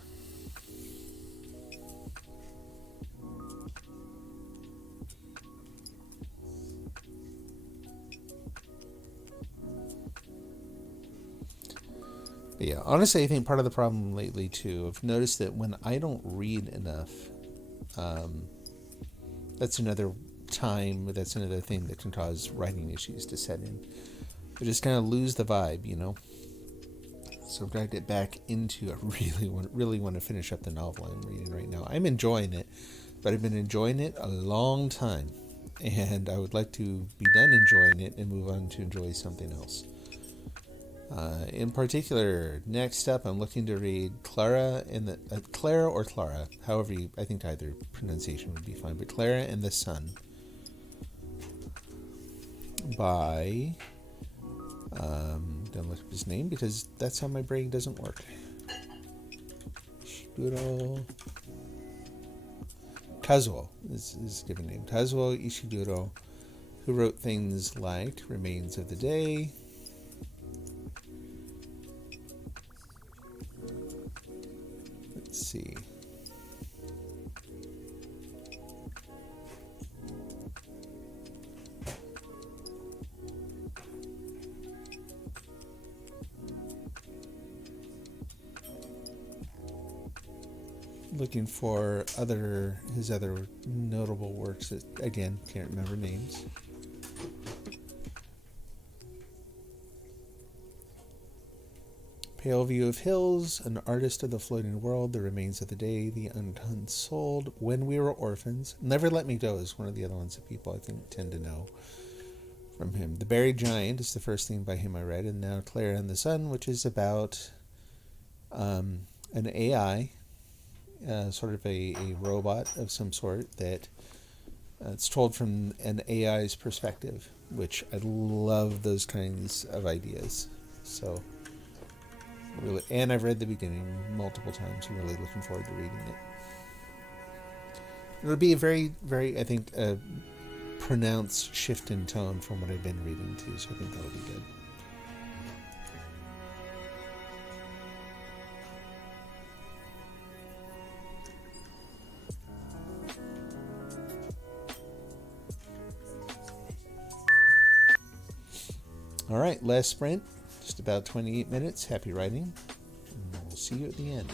But yeah, honestly, I think part of the problem lately too, I've noticed that when I don't read enough, that's another thing that can cause writing issues to set in. I just kind of lose the vibe, you know. So I've got to get back into. I really want to finish up the novel I'm reading right now. I'm enjoying it, but I've been enjoying it a long time, and I would like to be done enjoying it and move on to enjoy something else. In particular, next up, I'm looking to read Clara or Clara, however I think either pronunciation would be fine, but Clara and the Sun by, don't look up his name because that's how my brain doesn't work. Ishiguro Kazuo is his given name. Kazuo Ishiguro, who wrote things like Remains of the Day, let's see, looking for his other notable works that, again, can't remember names. Pale View of Hills, An Artist of the Floating World, The Remains of the Day, The Unsold, When We Were Orphans. Never Let Me Go is one of the other ones that people, I think, tend to know from him. The Buried Giant is the first thing by him I read, and now Clara and the Sun, which is about an AI, sort of a robot of some sort that it's told from an AI's perspective, which I love those kinds of ideas. So, really, and I've read the beginning multiple times. I'm really looking forward to reading it. It'll be a very, very, I think, pronounced shift in tone from what I've been reading too, so I think that'll be good. All right, last sprint, just about 28 minutes. Happy writing, and we'll see you at the end.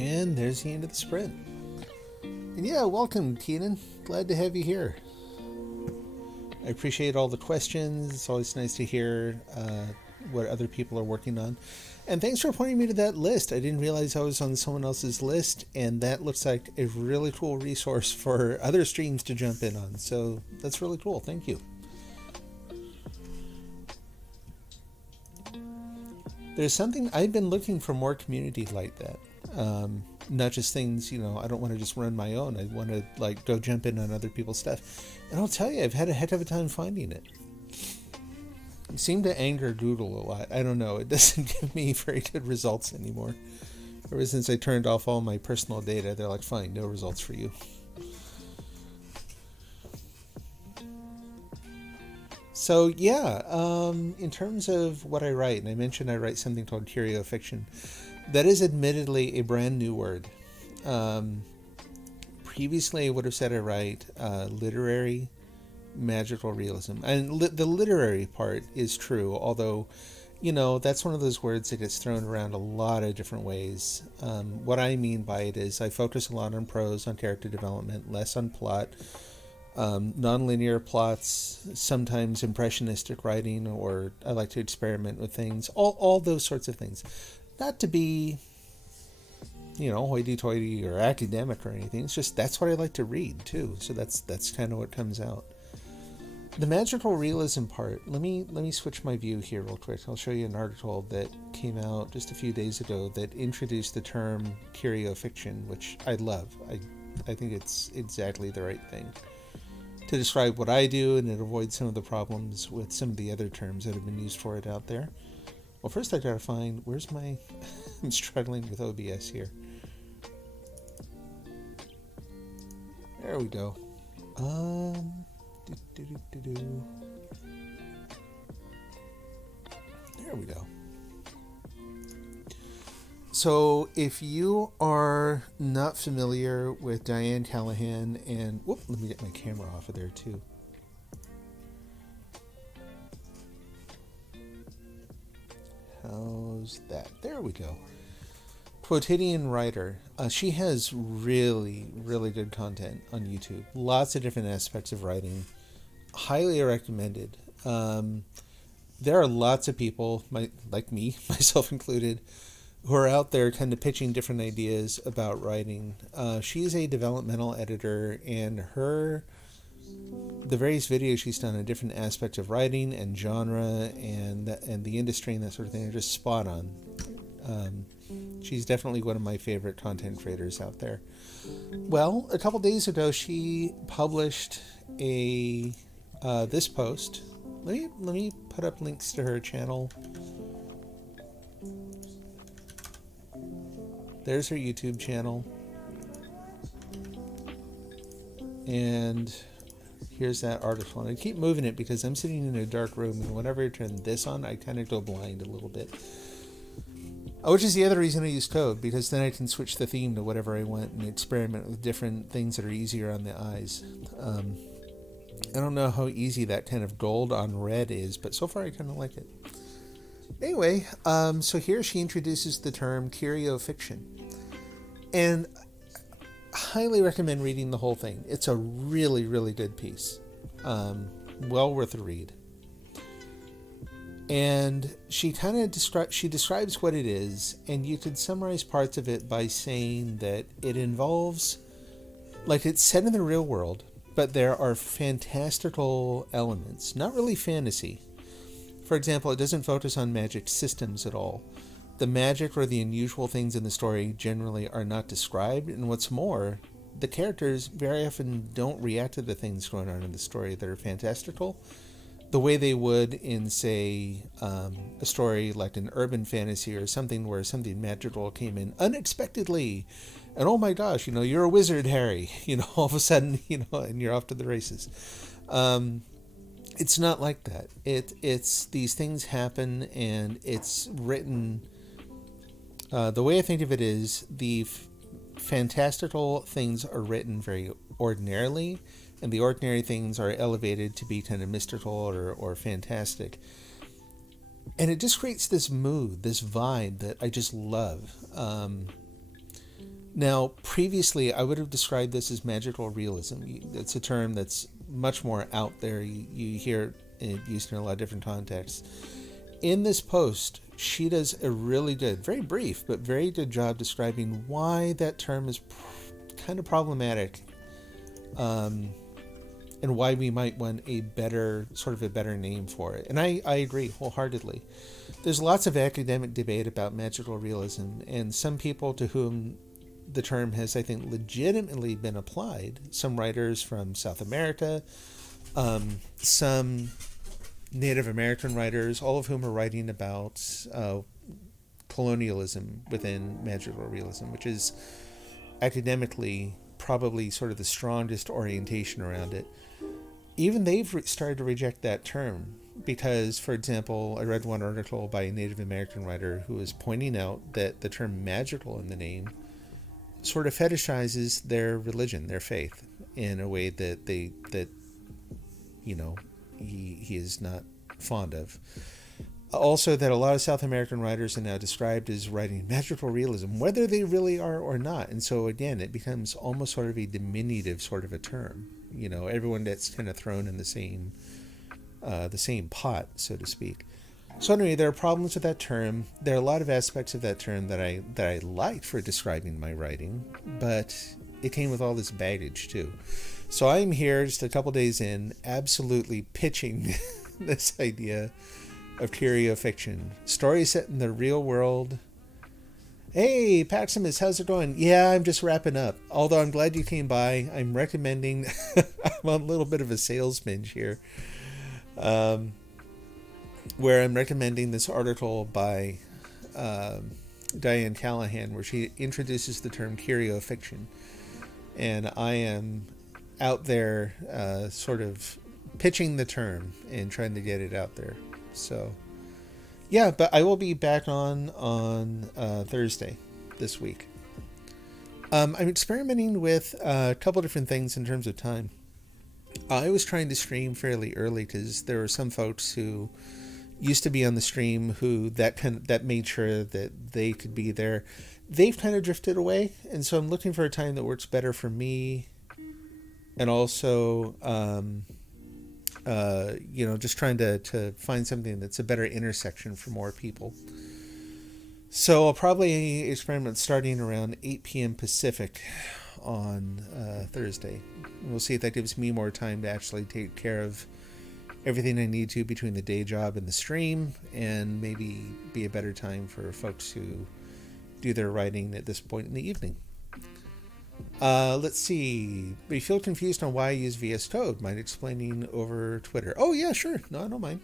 And there's the end of the sprint. And yeah, welcome, Keenan. Glad to have you here. I appreciate all the questions. It's always nice to hear what other people are working on. And thanks for pointing me to that list. I didn't realize I was on someone else's list, and that looks like a really cool resource for other streams to jump in on. So that's really cool. Thank you. There's something, I've been looking for more community like that. Not just things, I don't want to just run my own. I want to go jump in on other people's stuff. And I'll tell you, I've had a heck of a time finding it. It seemed to anger Google a lot. I don't know. It doesn't give me very good results anymore. Ever since I turned off all my personal data, they're like, fine, no results for you. So yeah, in terms of what I write, and I mentioned I write something called Curio Fiction. That is admittedly a brand new word. Previously, I would have said I write literary magical realism. And the literary part is true, although, that's one of those words that gets thrown around a lot of different ways. What I mean by it is I focus a lot on prose, on character development, less on plot. Non-linear plots, sometimes impressionistic writing, or I like to experiment with things, all those sorts of things. Not to be, hoity-toity or academic or anything. It's just that's what I like to read too. So that's kind of what comes out. The magical realism part. Let me switch my view here real quick. I'll show you an article that came out just a few days ago that introduced the term Curio Fiction, which I love. I think it's exactly the right thing to describe what I do, and it avoids some of the problems with some of the other terms that have been used for it out there. Well, first I gotta find, where's my, I'm struggling with OBS here. There we go. There we go. So if you are not familiar with Diane Callahan, and let me get my camera off of there too. How's that? There we go. Quotidian writer. She has really, really good content on YouTube. Lots of different aspects of writing. Highly recommended. There are lots of people, like me, myself included, who are out there kind of pitching different ideas about writing. She's a developmental editor, and the various videos she's done on different aspects of writing and genre and the industry and that sort of thing are just spot on. She's definitely one of my favorite content creators out there. Well, a couple days ago, she published this post. Let me put up links to her channel. There's her YouTube channel. And here's that article. And I keep moving it because I'm sitting in a dark room, and whenever I turn this on, I kind of go blind a little bit. Which is the other reason I use code, because then I can switch the theme to whatever I want and experiment with different things that are easier on the eyes. I don't know how easy that kind of gold on red is, but so far I kind of like it. Anyway, so here she introduces the term Curio Fiction. And I highly recommend reading the whole thing. It's a really, really good piece. Well worth a read. And she kind of describes what it is, and you could summarize parts of it by saying that it involves, it's set in the real world, but there are fantastical elements, not really fantasy. For example, it doesn't focus on magic systems at all. The magic or the unusual things in the story generally are not described, and what's more, the characters very often don't react to the things going on in the story that are fantastical the way they would in, say, a story like an urban fantasy or something where something magical came in unexpectedly. And oh my gosh, you're a wizard, Harry. All of a sudden, and you're off to the races. It's not like that. It's these things happen, and it's written. The way I think of it is the fantastical things are written very ordinarily, and the ordinary things are elevated to be kind of mystical or fantastic. And it just creates this mood, this vibe that I just love. Now, previously, I would have described this as magical realism. It's a term that's much more out there. You hear it used in a lot of different contexts. In this post, she does a really good, very brief, but very good job describing why that term is kind of problematic, and why we might want a better name for it. And I agree wholeheartedly. There's lots of academic debate about magical realism, and some people to whom the term has, I think, legitimately been applied. Some writers from South America, some Native American writers, all of whom are writing about colonialism within magical realism, which is academically probably sort of the strongest orientation around it. Even they've started to reject that term because, for example, I read one article by a Native American writer who was pointing out that the term magical in the name sort of fetishizes their religion, their faith, in a way that he is not fond of. Also, that a lot of South American writers are now described as writing magical realism, whether they really are or not. And so, again, it becomes almost sort of a diminutive sort of a term. Everyone that's kind of thrown in the same pot, so to speak. So anyway, there are problems with that term. There are a lot of aspects of that term that I liked for describing my writing, but it came with all this baggage too. So I'm here just a couple days in, absolutely pitching this idea of Curio Fiction. Stories set in the real world. Hey, Paximus, how's it going? Yeah, I'm just wrapping up. Although I'm glad you came by. I'm recommending... I'm on a little bit of a sales binge here. Where I'm recommending this article by Diane Callahan, where she introduces the term Curio Fiction. And I am out there sort of pitching the term and trying to get it out there. So, yeah, but I will be back on Thursday this week. I'm experimenting with a couple different things in terms of time. I was trying to stream fairly early because there were some folks who used to be on the stream who that made sure that they could be there. They've kind of drifted away, and so I'm looking for a time that works better for me, and also just trying to find something that's a better intersection for more people. So I'll probably experiment starting around 8 p.m. Pacific on Thursday. We'll see if that gives me more time to actually take care of everything I need to between the day job and the stream, and maybe be a better time for folks who do their writing at this point in the evening. Let's see. But you feel confused on why I use VS Code? Mind explaining over Twitter? Oh, yeah, sure. No, I don't mind.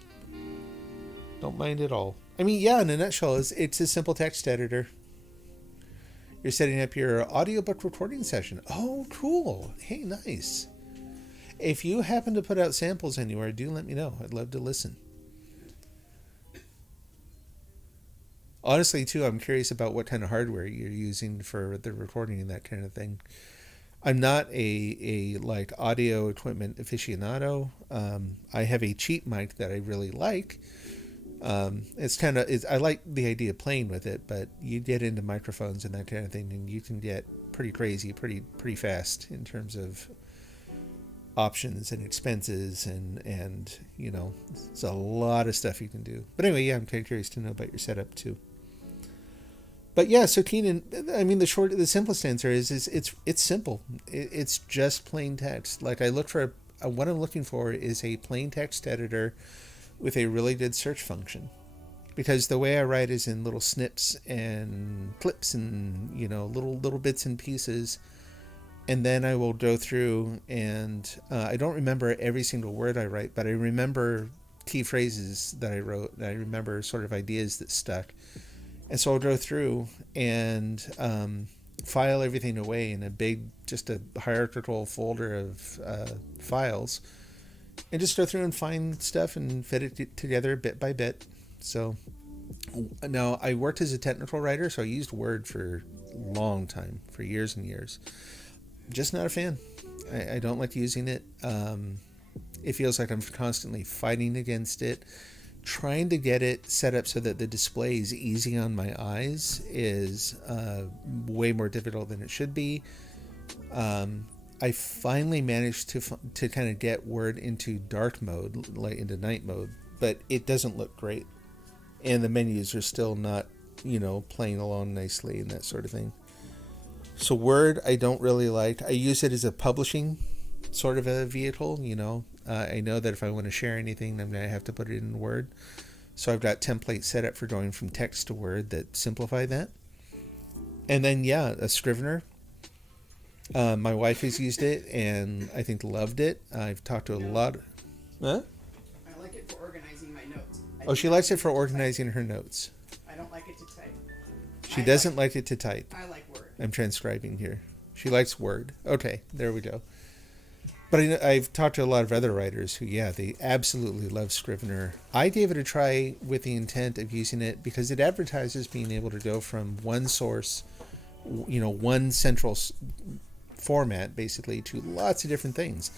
Don't mind at all. I mean, yeah, in a nutshell, it's a simple text editor. You're setting up your audiobook recording session. Oh, cool. Hey, nice. If you happen to put out samples anywhere, do let me know. I'd love to listen. Honestly, too, I'm curious about what kind of hardware you're using for the recording and that kind of thing. I'm not a audio equipment aficionado. I have a cheap mic that I really like. I like the idea of playing with it, but you get into microphones and that kind of thing, and you can get pretty crazy pretty fast in terms of options and expenses, and there's a lot of stuff you can do. But anyway, yeah, I'm kind of curious to know about your setup too. But yeah, so Keenan, I mean, the simplest answer is it's simple. It's just plain text. Like I look for what I'm looking for is a plain text editor with a really good search function, because the way I write is in little snips and clips and little bits and pieces. And then I will go through and I don't remember every single word I write, but I remember key phrases that I wrote. And I remember sort of ideas that stuck. And so I'll go through and file everything away in just a hierarchical folder of files. And just go through and find stuff and fit it together bit by bit. So now I worked as a technical writer, so I used Word for a long time, for years and years. Just not a fan. I don't like using it. It feels like I'm constantly fighting against it, trying to get it set up so that the display is easy on my eyes is way more difficult than it should be. I finally managed to kind of get Word into dark mode, like into night mode, but it doesn't look great. And the menus are still not, playing along nicely and that sort of thing. So Word, I don't really like. I use it as a publishing sort of a vehicle, I know that if I want to share anything, I'm going to have to put it in Word. So I've got templates set up for going from text to Word that simplify that. And then, a Scrivener. My wife has used it and I think loved it. I've talked to a lot. Huh? I like it for organizing my notes. She likes it for organizing her notes. I don't like it to type. She doesn't like it to type. I like Word. I'm transcribing here. She likes Word. Okay, there we go. But I've talked to a lot of other writers who, they absolutely love Scrivener. I gave it a try with the intent of using it because it advertises being able to go from one source, one central format, basically, to lots of different things.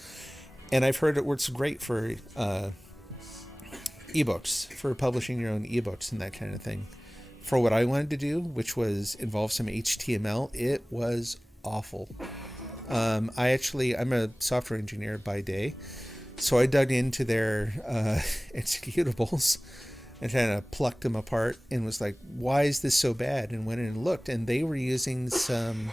And I've heard it works great for ebooks, for publishing your own ebooks and that kind of thing. For what I wanted to do, which was involve some HTML, it was awful. I'm a software engineer by day, so I dug into their executables and kind of plucked them apart and was like, why is this so bad? And went in and looked, and they were using some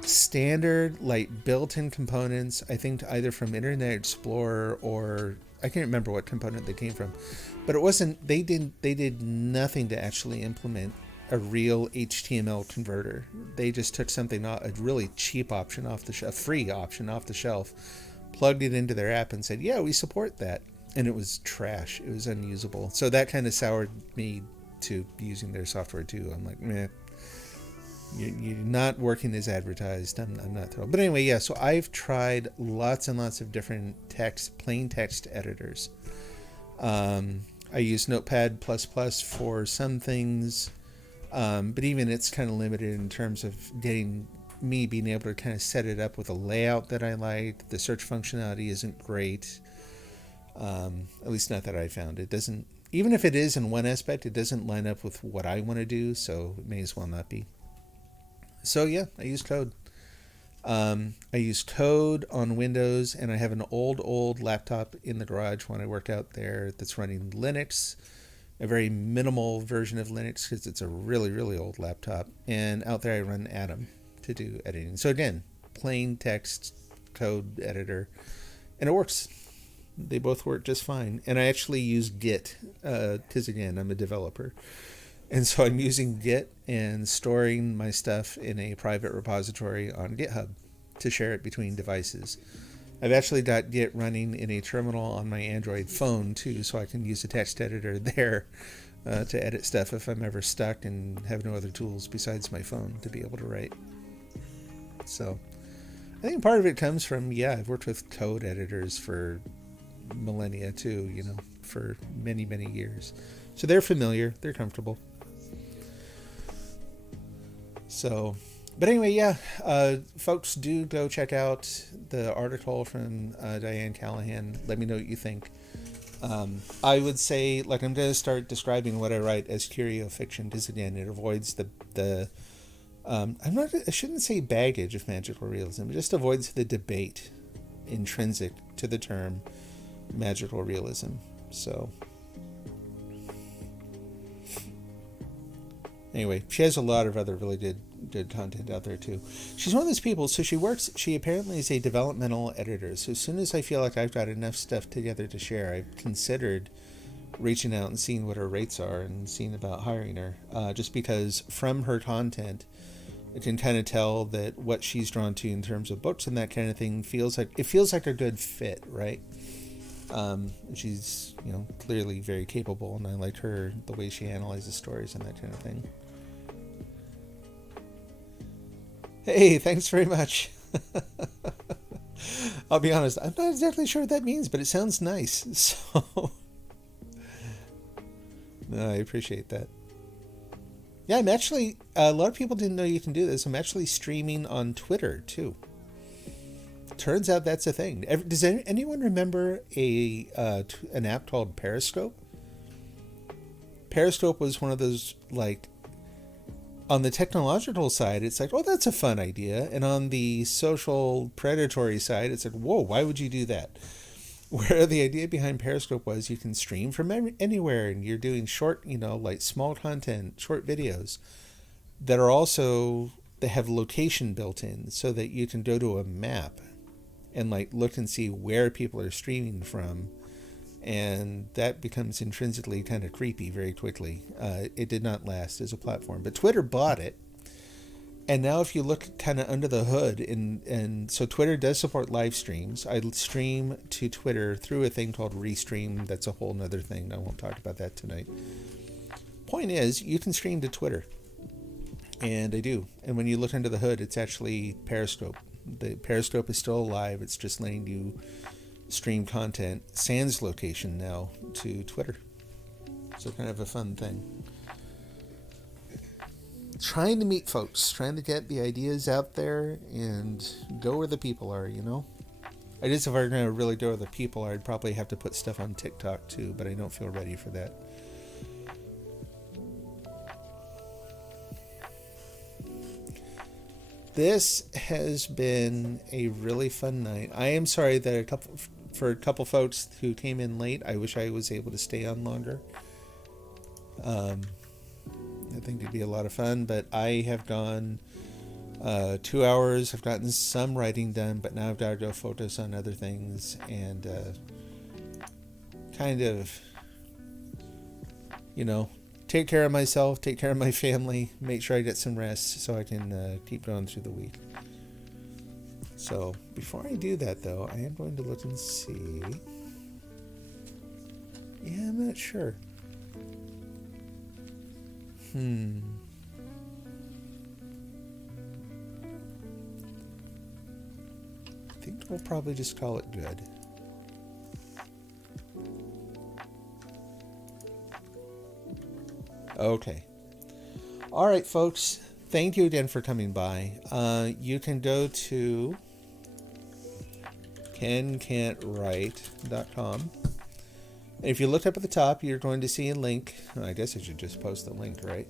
standard, like, built-in components, I think either from Internet Explorer or I can't remember what component they came from, but it wasn't, they did nothing to actually implement a real HTML converter. They just took something, a really cheap option off the shelf, a free option off the shelf, plugged it into their app and said, we support that. And it was trash. It was unusable. So that kind of soured me to using their software too. I'm like, meh, you're not working as advertised. I'm not thrilled. But anyway, so I've tried lots and lots of different plain text editors. I use Notepad++ for some things. But even it's kind of limited in terms of being able to kind of set it up with a layout that I like. The search functionality isn't great. At least not that I found. It doesn't, even if it is in one aspect, it doesn't line up with what I want to do, so it may as well not be. So I use Code. I use Code on Windows, and I have an old laptop in the garage when I work out there that's running Linux. A very minimal version of Linux because it's a really, really old laptop. And out there I run Atom to do editing. So again, plain text code editor. And it works. They both work just fine. And I actually use Git because, again, I'm a developer. And so I'm using Git and storing my stuff in a private repository on GitHub to share it between devices. I've actually got Git running in a terminal on my Android phone too, so I can use a text editor there to edit stuff if I'm ever stuck and have no other tools besides my phone to be able to write. So I think part of it comes from, I've worked with code editors for millennia too, for many, many years. So they're familiar, they're comfortable. So... But anyway, folks, do go check out the article from Diane Callahan. Let me know what you think. I would say, I'm going to start describing what I write as Curio Fiction, because again, it avoids I shouldn't say baggage of magical realism. It just avoids the debate intrinsic to the term magical realism. So... Anyway, she has a lot of other really good content out there too. She's one of those people, so she apparently is a developmental editor. So as soon as I feel like I've got enough stuff together to share, I've considered reaching out and seeing what her rates are and seeing about hiring her. Just because from her content, I can kind of tell that what she's drawn to in terms of books and that kind of thing feels like a good fit, right? She's, clearly very capable, and I like the way she analyzes stories and that kind of thing. Hey, thanks very much. I'll be honest, I'm not exactly sure what that means, but it sounds nice. So, no, I appreciate that. Yeah, I'm actually, a lot of people didn't know you can do this. I'm actually streaming on Twitter, too. Turns out that's a thing. Does anyone remember an app called Periscope? Periscope was one of those, like, on the technological side, it's like, oh, that's a fun idea. And on the social predatory side, it's like, whoa, why would you do that? Where the idea behind Periscope was you can stream from anywhere, and you're doing short, like small content, short videos that are also, they have location built in so that you can go to a map and like look and see where people are streaming from. And that becomes intrinsically kind of creepy very quickly. It did not last as a platform, but Twitter bought it. And now if you look kind of under the hood, and so Twitter does support live streams. I stream to Twitter through a thing called Restream. That's a whole nother thing. I won't talk about that tonight. Point is, you can stream to Twitter. And I do. And when you look under the hood, it's actually Periscope. The Periscope is still alive. It's just letting you stream content, sans location now, to Twitter. So kind of a fun thing. Trying to meet folks, trying to get the ideas out there and go where the people are, I guess if I were going to really go where the people are, I'd probably have to put stuff on TikTok too, but I don't feel ready for that. This has been a really fun night. I am sorry that a couple folks who came in late, I wish I was able to stay on longer. I think it'd be a lot of fun, but I have gone 2 hours. I've gotten some writing done, but now I've got to go focus on other things and kind of, take care of myself, take care of my family, make sure I get some rest so I can keep going through the week. So before I do that, though, I am going to look and see. Yeah, I'm not sure. I think we'll probably just call it good. Okay. All right, folks. Thank you again for coming by. You can go to kencan'twrite.com. And if you look up at the top, you're going to see a link. I guess I should just post the link, right?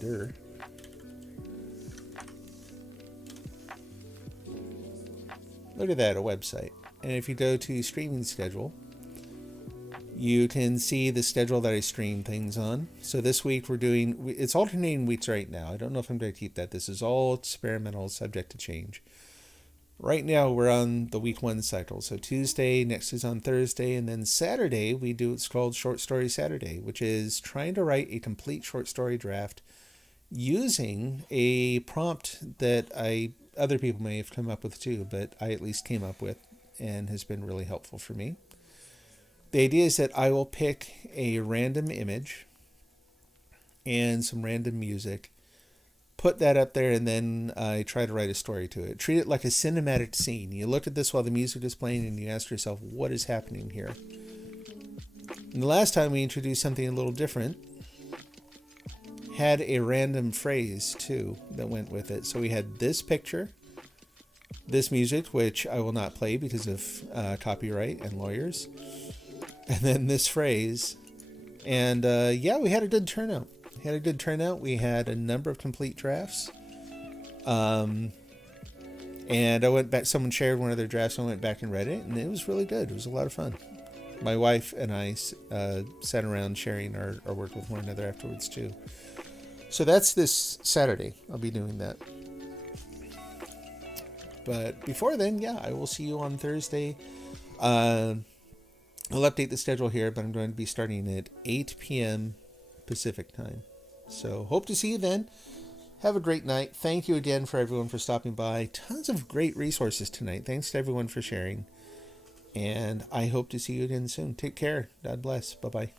Durr. Look at that, a website. And if you go to streaming schedule, you can see the schedule that I stream things on. So this week it's alternating weeks right now. I don't know if I'm going to keep that. This is all experimental, subject to change. Right now we're on the week 1 cycle. So Tuesday, next is on Thursday, and then Saturday we do what's called Short Story Saturday, which is trying to write a complete short story draft using a prompt that other people may have come up with too, but I at least came up with and has been really helpful for me. The idea is that I will pick a random image and some random music, put that up there, and then I try to write a story to it. Treat it like a cinematic scene. You look at this while the music is playing and you ask yourself, what is happening here? And the last time we introduced something a little different, had a random phrase too that went with it. So we had this picture, this music, which I will not play because of copyright and lawyers, and then this phrase. And we had a good turnout. We had a number of complete drafts. And I went back, someone shared one of their drafts, and I went back and read it, and it was really good. It was a lot of fun. My wife and I sat around sharing our work with one another afterwards too. So that's this Saturday. I'll be doing that. But before then, I will see you on Thursday. I'll update the schedule here, but I'm going to be starting at 8 p.m. Pacific time. So hope to see you then. Have a great night. Thank you again for everyone for stopping by. Tons of great resources tonight. Thanks to everyone for sharing. And I hope to see you again soon. Take care. God bless. Bye-bye.